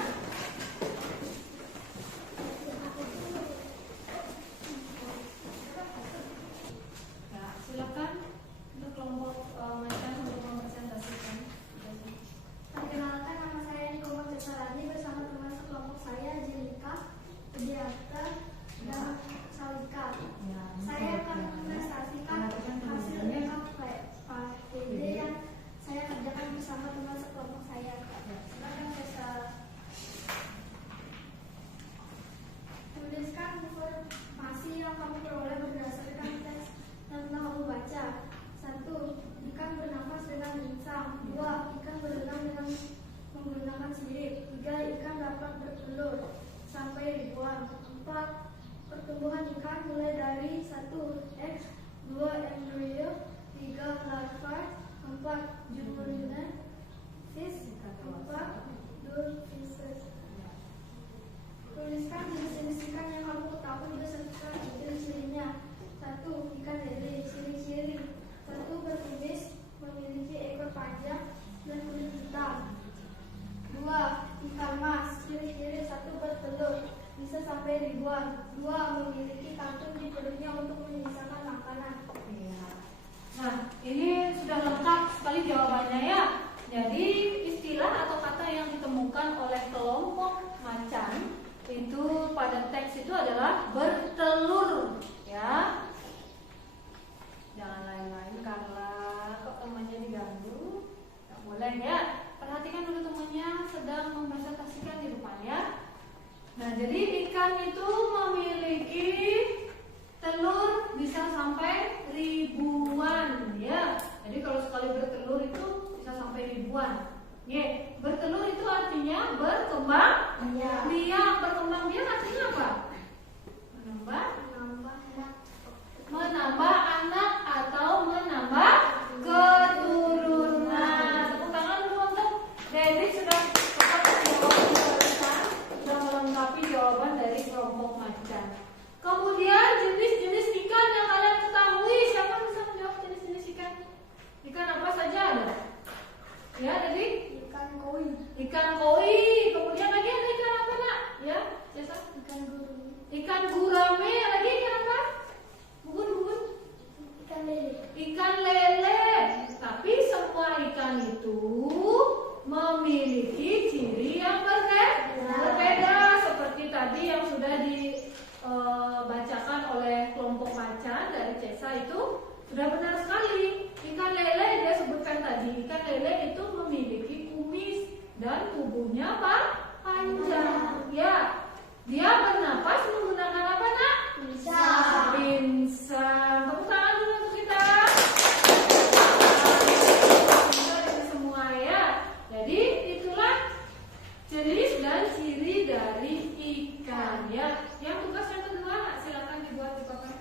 nah, silakan untuk kelompok macan untuk mempresentasikan. Perkenalkan, nama saya Niko Montesarani bersama teman sekelompok saya Jelika, Diaka, dan Salika. Ya, Saya akan mempresentasikan hasil LKPD yang saya kerjakan bersama teman sekelompok saya. Silakan Tessa. Tuliskan informasi yang kamu peroleh berdasarkan teks yang telah kamu baca. 1. Ikan bernafas dengan insang. 2. Ikan berenang dengan menggunakan sirip. 3. Ikan dapat bertelur sampai ribuan. 4. Pertumbuhan ikan mulai dari 1 egg, 2 embryo, 3 larva, 4 jumlah fish, 4 fishes. Tuliskan jenis-jenis ikan yang kamu ketahui beserta ciri-cirinya. 1. Ikan lele. Ciri-ciri temannya diganggu. Nggak boleh ya. Perhatikan dulu temannya sedang mempresentasikan di depan ya. Nah, jadi ikan itu memiliki telur bisa sampai ribuan ya. Jadi kalau sekali bertelur itu bisa sampai ribuan. Ye, bertelur itu artinya berkembang biak. Berkembang biak artinya apa? Menambah anak atau menambah keturunan. Tepuk tangan dulu untuk Dedik sudah melengkapi jawaban dari kelompok macan. Kemudian jenis-jenis ikan yang kalian ketahui, siapa bisa menjawab jenis-jenis ikan? Ikan apa saja ada? Ya, Dedik? Ikan koi. Ikan koi. Kemudian lagi ada ikan apa nak? Ya, Cesa? Ikan gurame. Ikan gurame. Lagi ikan apa? Bubun. Ikan lele. Ikan lele. Tapi semua ikan itu memiliki ciri yang berbeda. Seperti tadi yang sudah dibacakan oleh kelompok macan dari Cesa itu sudah benar sekali. Ikan lele dia sebutkan tadi. Ikan lele itu memiliki kumis dan tubuhnya panjang. Ya, dia bernapas menggunakan apa nak? Pinsang. Tepuk tangan dulu untuk kita. Ini semua ya. Jadi itulah jenis dan ciri dari ikan ya. Yang tugas yang kedua silakan dibuat di papan.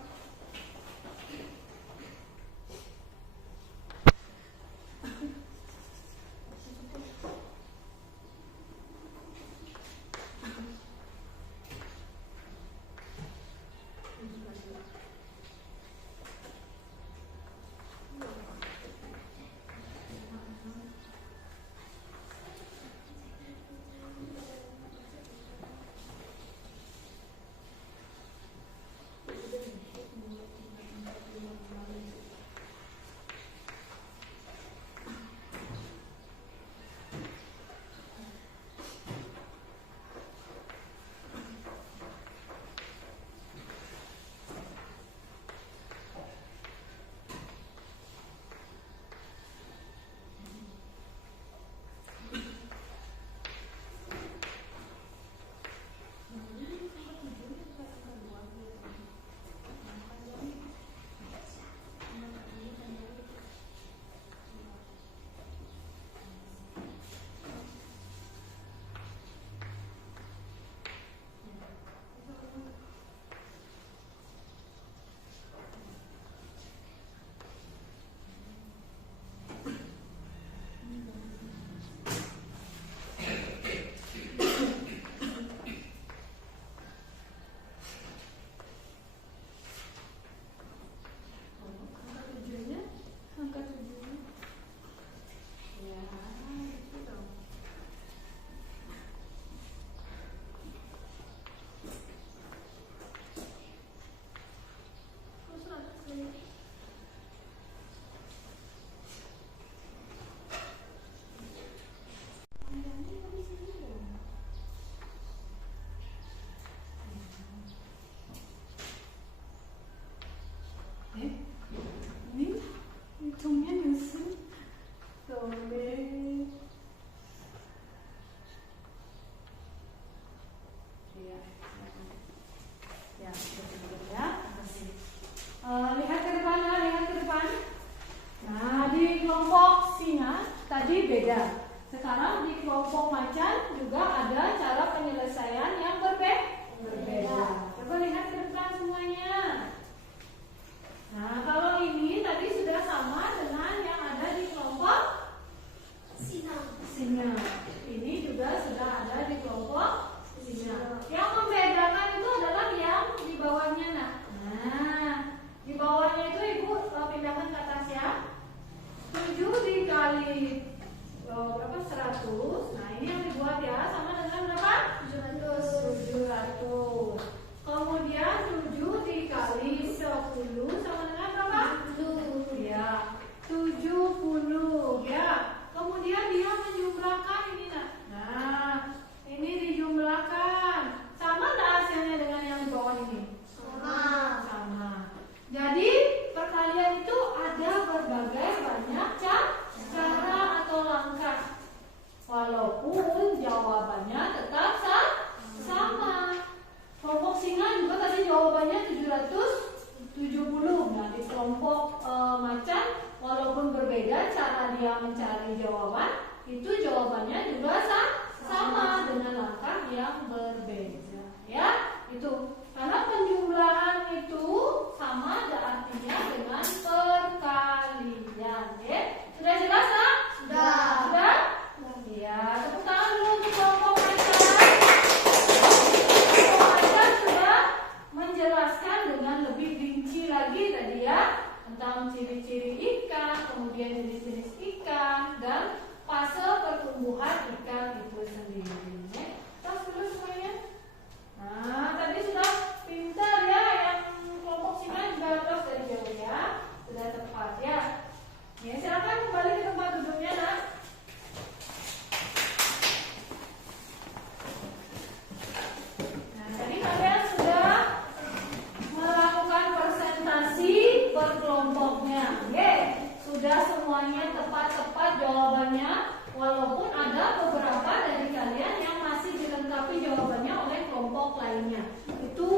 Hitungnya nyusun. Lihat ke depan ya, lihat ke depan. Nah, di kelompok singa tadi beda. Sekarang di kelompok macan juga ada cara penyelesaian yang berbeda. Coba lihat ke depan semuanya. Nah, kalau ini tadi sudah sama dengan yang ada di kelompok singa. Ini juga sudah ada di kelompok singa. Yang membedakan itu adalah yang di bawahnya. Nah, di bawahnya itu Ibu pindahkan ke atas ya. 7 dikali berapa? 100. Nah, ini yang dibuat ya, sama dengan berapa? 700. Kemudian 7 dikali 10 sama dengan berapa? 70. Ya, 70 ya. Kemudian dia menjumlahkan ini nak. Nah, ini dijumlahkan. Sama enggak hasilnya dengan yang di bawah ini? Sama. Jadi perkalian itu ada berbagai banyak cara. berbeda cara dia mencari jawaban, itu jawabannya juga sama dengan langkah yang berbeda. Ya, itu karena penjumlahan itu sama ada artinya dengan perkalian. Ya, sudah jelas tak? Sudah? Ya, tepuk tangan dulu untuk kelompok Aisyah. Kelompok Aisyah sudah menjelaskan dengan lebih rinci lagi tadi ya tentang ciri-ciri ikan, kemudian jenis-jenis ikan dan fase pertumbuhan ikan itu sendiri. Kita sudah semuanya. Nah, tadi sudah pintar ya, yang kelompok Singa juga terus dari jauh ya, sudah tepat ya. Ya, silakan kembali ke tempat duduknya, Nak. Nah, tadi kalian sudah melakukan presentasi berkelompoknya. Sudah semuanya tepat-tepat jawabannya, walaupun ada beberapa dari kalian yang masih dilengkapi jawabannya oleh kelompok lainnya. Itu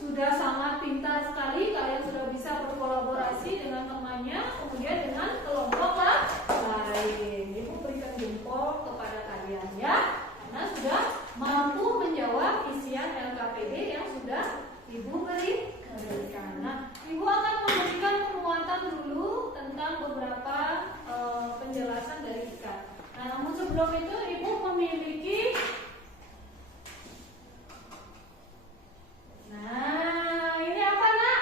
sudah sangat pintar sekali, kalian sudah bisa berkolaborasi dengan temannya, kemudian dengan kelompok lain. Ibu berikan jempol kepada kalian ya, karena sudah mampu menjawab isian LKPD yang sudah Ibu berikan. Nah, Ibu akan memberikan penguatan dulu tentang beberapa penjelasan dari ikan. Nah, namun sebelum itu Ibu memiliki ini apa, Nak?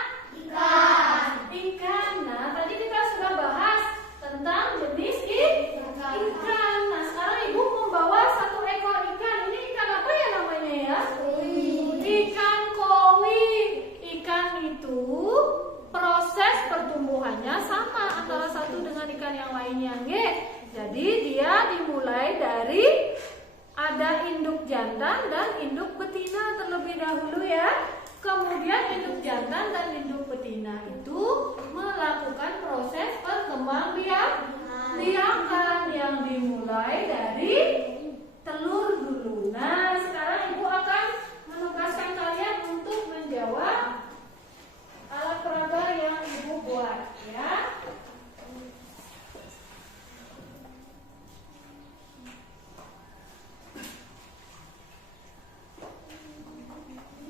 Ikan. Nah, tadi kita sudah bahas tentang jenis ikan. Nah, sekarang Ibu membawa satu ekor ikan. Ini ikan apa ya namanya ya? Ikan koi. Ikan itu proses pertumbuhannya sama antara satu dengan ikan yang lainnya. Jadi dia dimulai dari ada induk jantan dan induk betina terlebih dahulu ya. Kemudian induk jantan dan induk betina itu melakukan proses perkembangbiakan yang dimulai dari telur dulu. Nah, sekarang Ibu akan menugaskan kalian untuk menjawab alat peraga yang Ibu buat ya.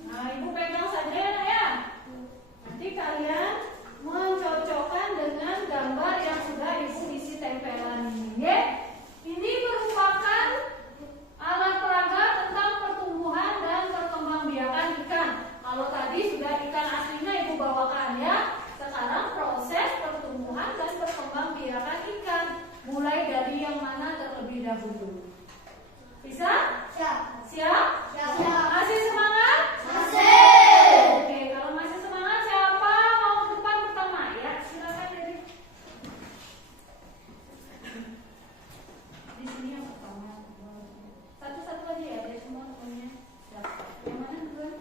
Nah, Ibu pegang saja ya, Nak ya. Nanti kalian mencocokkan dengan gambar yang sudah Ibu isi tempelan ini ya. Ini merupakan alat peraga tentang pertumbuhan dan perkembangbiakan ikan. Kalau tadi sudah ikan aslinya Ibu bawakan ya. Sekarang proses pertumbuhan dan perkembangbiakan ikan. Mulai dari yang mana terlebih dahulu? Bisa? Siap. Masih semangat? Oke, kalau masih semangat siapa mau ke depan pertama ya? Silakan dari di sini yang pertama. Satu-satu aja ya, dari semua temannya. Yang mana duluan?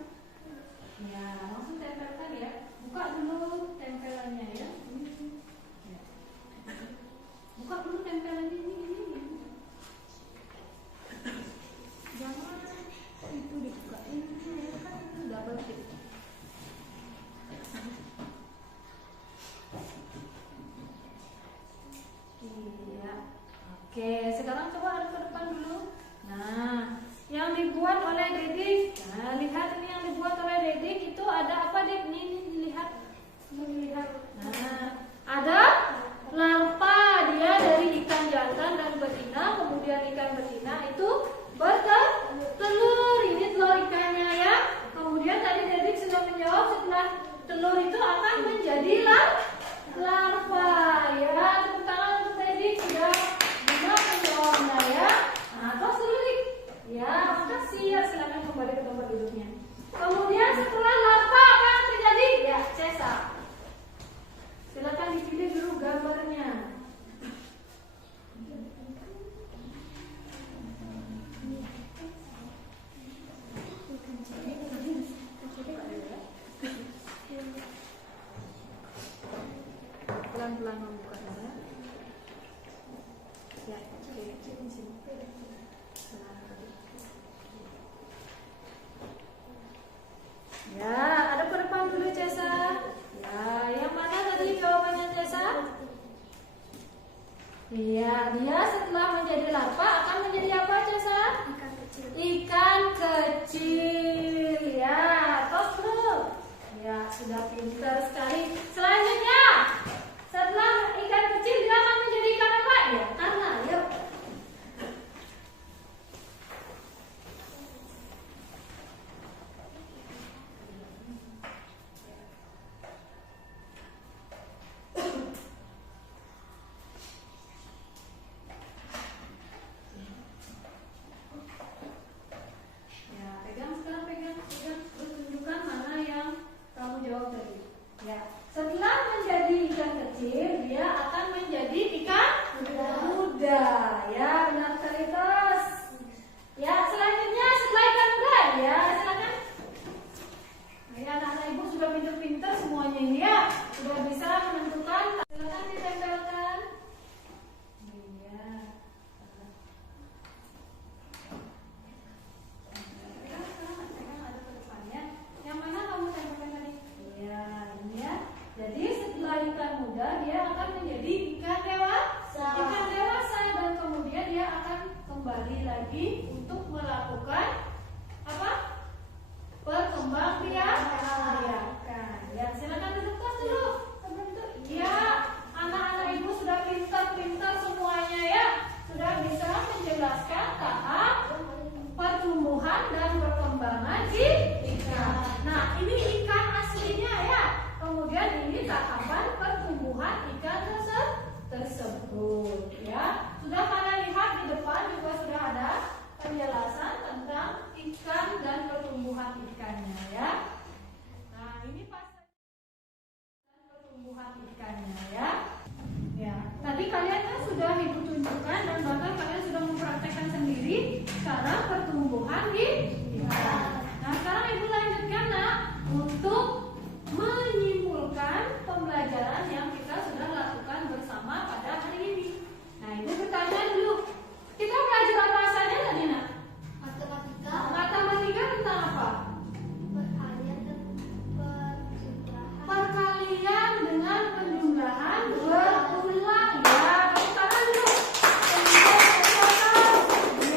Ya, langsung tempelkan ya. Buka dulu tempelannya ya. Buka dulu tempelannya ini. Jangan itu dibukain ya, kan itu double tip. Iya. Oke, sekarang coba ada ke depan dulu. Nah, yang dibuat oleh Dedik. Nah, lihat ini yang dibuat oleh Dedik itu ada apa, Dek? Ini lihat. Nah, ada larva dia dari ikan jantan dan betina, kemudian ikan betina itu bertelur. Ini telur ikannya ya. Kemudian tadi Dedik sudah menjawab setelah telur itu akan menjadi larva ya. Tepuk tangan untuk Dedik sudah benar menjawabnya ya. Nah, terus dulu Dik. Ya, makasih ya. Silakan kembali ke tempat duduknya. Kemudian setelah larva apa yang terjadi? Ya, Cesa. Silakan dipilih dulu gambarnya. Pelan-pelan membukanya. Ya, oke, di sini. Ya, ada ke depan dulu Cesa. Ya, yang mana tadi jawabannya Cesa? Iya, dia setelah menjadi larva akan menjadi apa, Casa? Ikan kecil. Ikan kecil. Ya, tos dulu. Ya, sudah pintar sekali. Selanjutnya, setelah ikan kecil dia akan menjadi ikan apa? Ya, karena yuk. Ya, pegang sekarang, pegang. Terus tunjukkan mana yang kamu jawab tadi. Ya, setelah menjadi ikan kecil, dia akan menjadi ikan muda. Ya, benar sekali, Tos. Ya, selanjutnya setelah ikan muda, ya silakan. Nah, ya, anak-anak ibu sudah pintar-pintar semuanya ini ya, sudah bisa menentukan. Silakan ditempelkan. Iya. Yang mana kamu tempelkan tadi? Iya, ini ya. Jadi setelah ikan muda dia akan menjadi ikan dewasa. Ikan dewasa dan kemudian dia akan kembali lagi untuk melakukan apa? Perkembangbiakan. Ya, silakan duduk kelas dulu. Ya, anak-anak ibu sudah pintar-pintar semuanya ya. Sudah bisa menjelaskan tahap pertumbuhan dan perkembangan di ikan. Nah, ini ikan aslinya ya. Kemudian ini tahapan pertumbuhan ikan tersebut ya. Sudah kalian lihat di depan juga sudah ada penjelasan tentang ikan dan pertumbuhan ikannya ya. Nah, ini pas pertumbuhan ikannya ya. Ya, tadi kalian kan sudah ibu tunjukkan dan bahkan kalian sudah mempraktekkan sendiri cara pertumbuhan di ikan. Nah, sekarang ibu lanjutkan nak untuk menyimpulkan pembelajaran yang kita sudah lakukan bersama pada hari ini. Nah, ibu bertanya dulu, kita belajar apa saja tadi nak? Matematika. Matematika tentang apa? Perkalian dan penjumlahan. Perkalian dengan penjumlahan berulang ya. Kamu tangan dulu.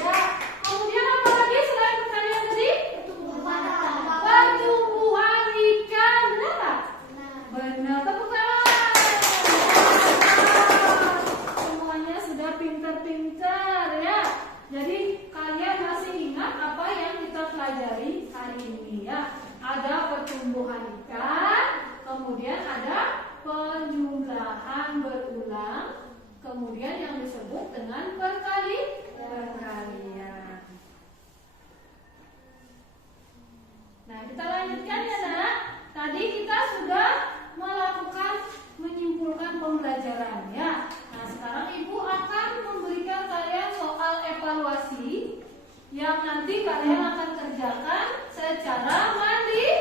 Ya. Kemudian apa lagi selain perkalian tadi? Pertumbuhan. Pertumbuhan ikan, benar nggak? Benar, tepuk tangan. Semuanya sudah pintar-pintar ya. Jadi kalian masih ingat apa yang kita pelajari hari ini ya? Ada pertumbuhan ikan, kemudian ada penjumlahan berulang, kemudian yang disebut dengan perkalian. Nah, kita lanjutkan ya nak. Tadi kita sudah melakukan menyimpulkan pembelajaran ya. Nah, sekarang ibu akan memberikan kalian soal evaluasi yang nanti kalian akan kerjakan secara mandiri.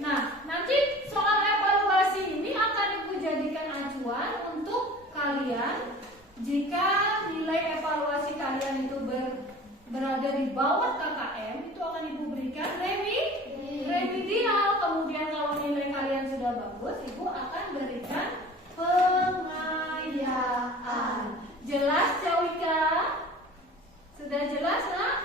Nah, nanti soal evaluasi ini akan ibu jadikan acuan untuk kalian. Jika nilai evaluasi kalian itu berada di bawah KKM, itu akan ibu berikan remedial. Kemudian kalau nilai kalian sudah bagus, ibu akan berikan pengayaan. Jelas, Cawika? Sudah jelas, nak?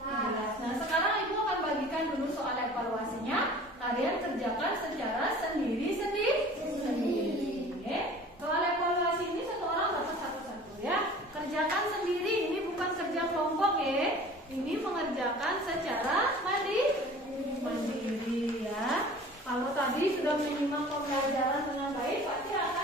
Jelas. Nah, sekarang ibu akan bagikan dulu soal evaluasinya. Kalian kerjakan secara sendiri-sendiri. Oke? Soal evaluasi ini satu orang dapat satu-satu ya. Kerjakan sendiri, ini bukan kerja kelompok ya. Ini mengerjakan secara mandiri ya. Kalau tadi sudah menyimak pembelajaran dengan baik, pasti akan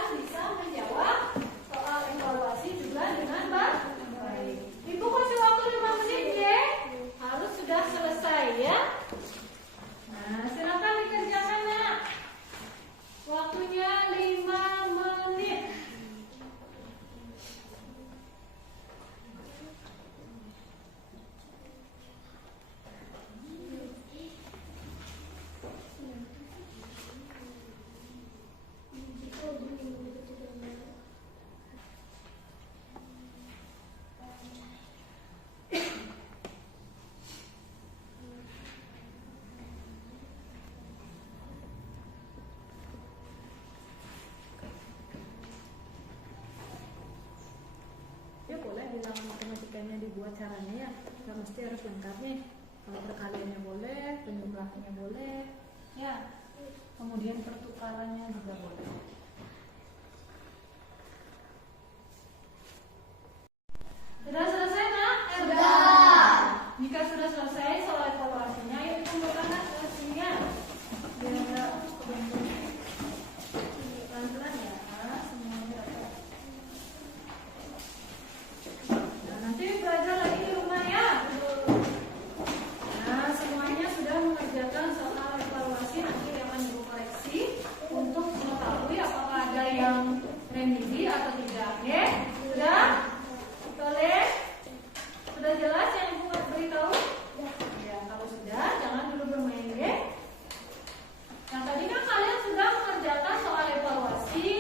dibuat caranya ya, nggak mesti harus lengkap nih. Kalau perkaliannya boleh, penjumlahannya boleh, ya. Kemudian pertukarannya juga boleh. Sudah selesai, Nak? Sudah. Jika sudah selesai soal evaluasinya, yuk kumpulkan hasilnya. Biar nggak kebentuk. Pelan-pelan ya, semuanya dapat. Nah, nanti belajar lagi di rumah ya. Nah, semuanya sudah mengerjakan soal evaluasi, nanti akan ibu koreksi untuk mengetahui apakah ada yang remedi atau tidak. Oke? Sudah? Boleh? Sudah jelas yang ibu beritahu? Ya, kalau sudah, jangan dulu bermain ya. Nah, tadi kan kalian sudah mengerjakan soal evaluasi,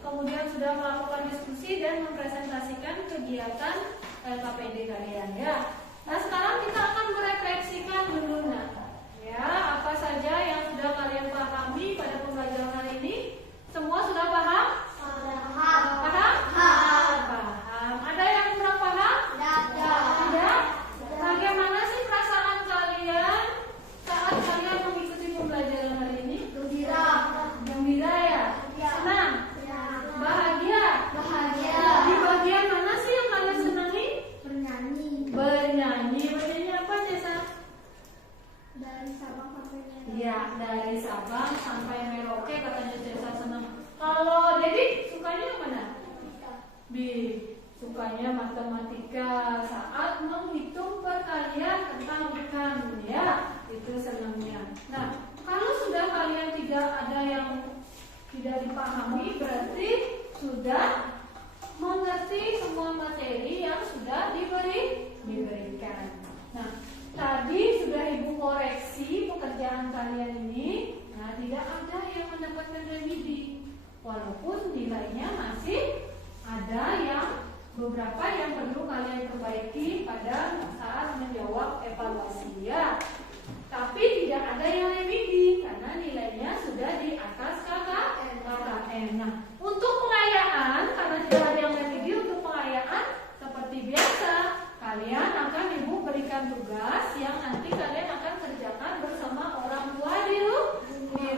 kemudian sudah melakukan diskusi dan mempresentasikan kegiatan LKPD kalian ya. Nah, sekarang kita akan merefleksikan dulu ya, apa saja yang sudah kalian pahami pada pembelajaran hari ini. Semua sudah paham? Paham? Paham. Ada yang kurang paham? Tidak? Bagaimana sih perasaan kalian saat kalian mengikuti pembelajaran hari ini? Gembira ya? Senang? Bahagia? Di bagian mana sih yang kalian senangi? Bernyanyi. Bernyanyi apa, Cesa? Dari Sabang sampai Merauke. Iya, dari Sabang sampai Merauke katanya Cesa senang. Kalau Dedi sukanya yang mana? Sukanya matematika saat menghitung perkalian tentang ikan ya, itu senangnya. Nah, kalau sudah kalian tidak ada yang tidak dipahami, berarti sudah mengerti semua materi yang sudah diberikan. Nah, tadi sudah ibu koreksi pekerjaan kalian ini. Nah, tidak ada yang mendapatkan remedi, walaupun nilainya masih ada yang beberapa yang perlu kalian perbaiki pada saat menjawab evaluasi ya. Tapi tidak ada yang remedi karena nilainya sudah di atas KKN. Nah, untuk pengayaan, karena tidak ada yang remedi untuk pengayaan, seperti biasa kalian akan ibu berikan tugas yang nanti kalian akan kerjakan bersama orang tua di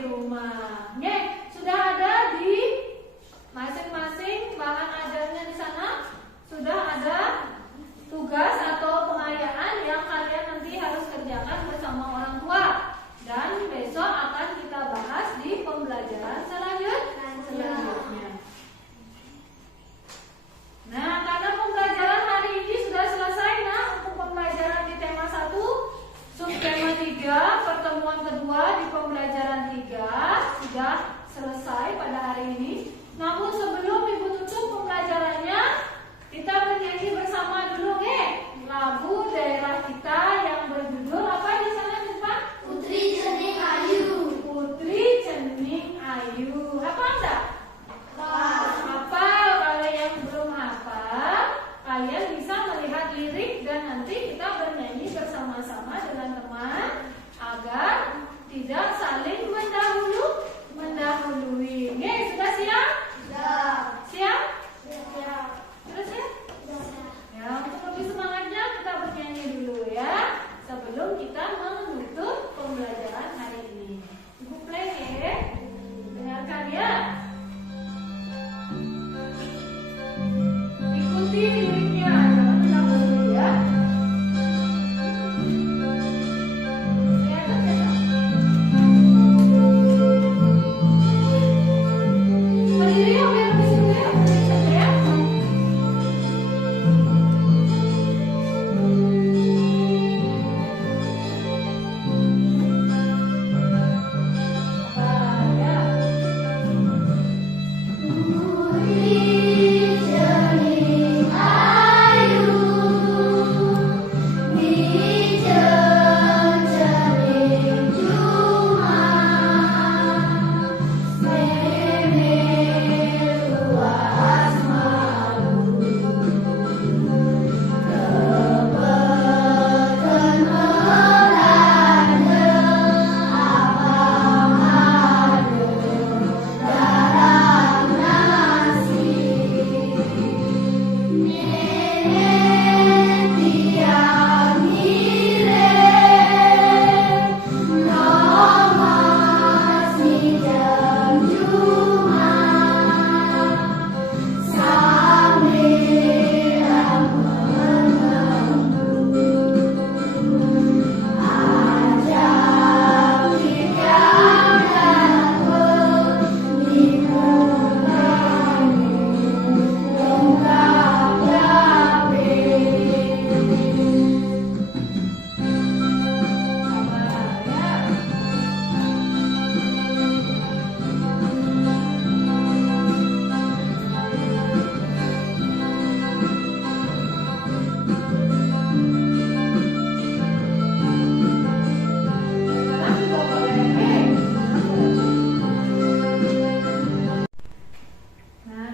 rumah. Sudah ada di masing-masing bahan ajarnya di sana. Sudah ada tugas atau pengayaan yang kalian nanti harus kerjakan bersama orang tua. Dan besok akan kita bahas di pembelajaran selanjutnya. Nah, karena pembelajaran hari ini sudah selesai, untuk pembelajaran di tema 1, subtema 3, pertemuan kedua di pembelajaran 3 sudah selesai pada hari ini. Namun sebelum ibu tutup pembelajarannya, kita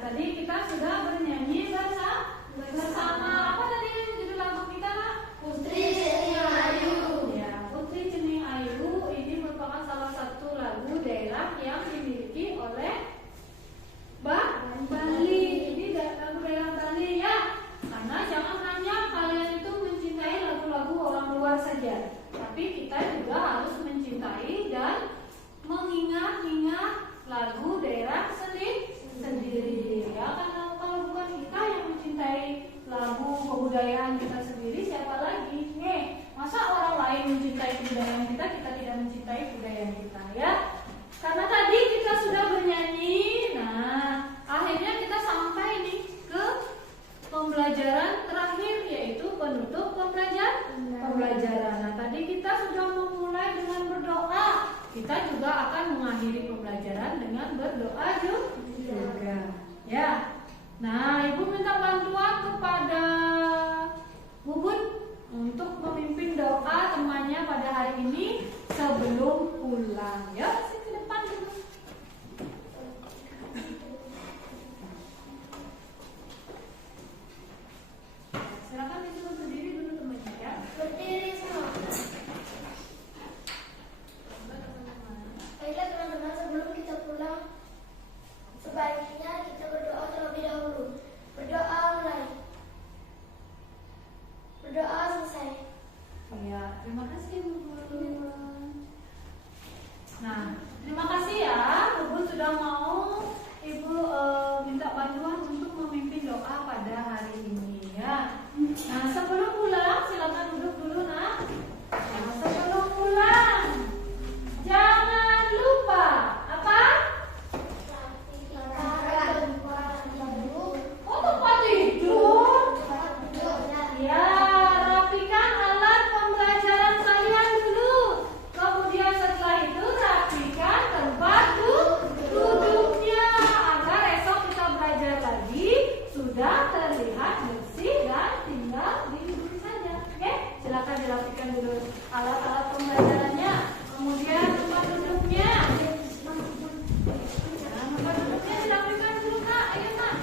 tadi kita sudah bernyanyi bersama. Apa tadi judul lagu kita, Kak? Putri Cening Ayu. Ya, Putri Cening Ayu ini merupakan salah satu lagu daerah yang dimiliki oleh Bali. Ini lagu daerah Bali ya. Karena jangan hanya kalian itu mencintai lagu-lagu orang luar saja, tapi kita juga harus mencintai dan mengingat-ingat lagu daerah sendiri. Ya, karena kalau bukan kita yang mencintai lagu kebudayaan kita sendiri, siapa lagi? Masa orang lain mencintai kebudayaan kita tidak mencintai kebudayaan kita ya? Karena tadi kita sudah bernyanyi, nah akhirnya kita sampai nih ke pembelajaran terakhir, yaitu penutup pembelajaran. Nah, tadi kita sudah memulai dengan berdoa. Kita juga akan mengakhiri pembelajaran dengan berdoa juga. Ya. Nah, Ibu minta bantuan kepada Bubun untuk memimpin doa temannya pada hari ini sebelum pulang. Ya, sini ke depan dulu. Silakan disuruh berdiri dulu temannya ya. Berdiri semua. Baiklah teman-teman, sebelum kita pulang, sebaiknya kita berdoa terlebih dahulu. Berdoa mulai. Berdoa selesai. Iya, terima kasih Bu Bun. Nah, terima kasih ya Bu Bun sudah mau Ibu minta bantuan untuk memimpin doa pada hari ini ya. Nah, sebelum pulang silakan duduk dulu nak. Nah, sebelum pulang jangan lupa apa? Oh, tempat tidur. Ya, rapikan alat pembelajaran kalian dulu. Kemudian setelah itu rapikan tempat duduknya agar esok kita belajar lagi sudah terlihat bersih dan tinggal duduk saja. Oke, silakan dirapikan dulu alat-alat pembelajarannya. Kemudian tempat duduknya. Nah, tempat duduknya dirapikan dulu Kak. Ayo Kak.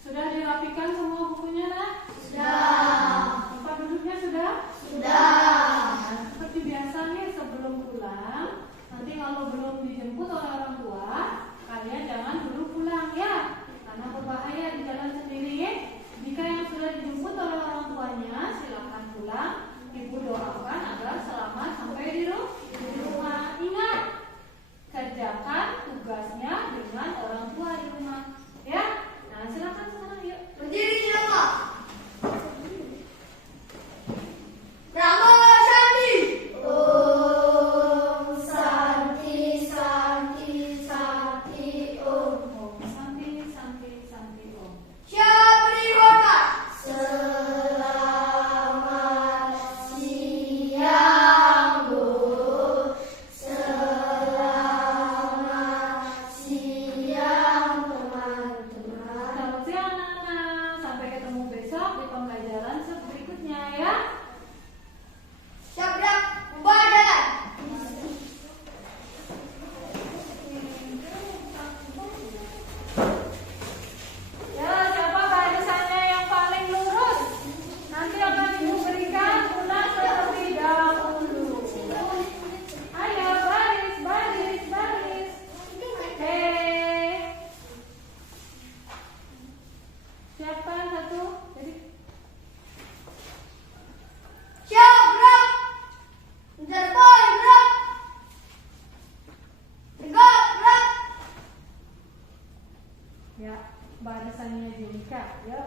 Sudah dirapikan semua bukunya nak? Sudah. Tempat duduknya sudah? Sudah. Nah, seperti biasanya sebelum pulang, nanti kalau belum dijemput oleh orang tua, kalian jangan dulu pulang ya, karena berbahaya di jalan sendiri ya. Jika yang sudah dijemput oleh orang tuanya, silakan pulang. Ibu doakan agar selamat sampai di rumah. Ingat, kerjakan tugasnya dengan orang tua di rumah ya. Nah, silakan sekarang yuk. Berdiri semua. Brahma Shanti. Om Santi Santi Santi Om. Om Santi Santi Santi Om. Syabri hormat. Selamat siang Bu. Selamat siang teman-teman. Selamat siang anak-anak. Sampai ketemu besok di pembelajaran berikutnya ya. Syabrak bubar jalan. Ya, siapa barisannya yang paling lurus? Nanti akan Ibu berikan gula terlebih dahulu. Ayo baris, baris, baris. Siapkan satu. Jadi Syabrak. Terboy brak. Tegak brak. ya, barisannya Julika. Yuk.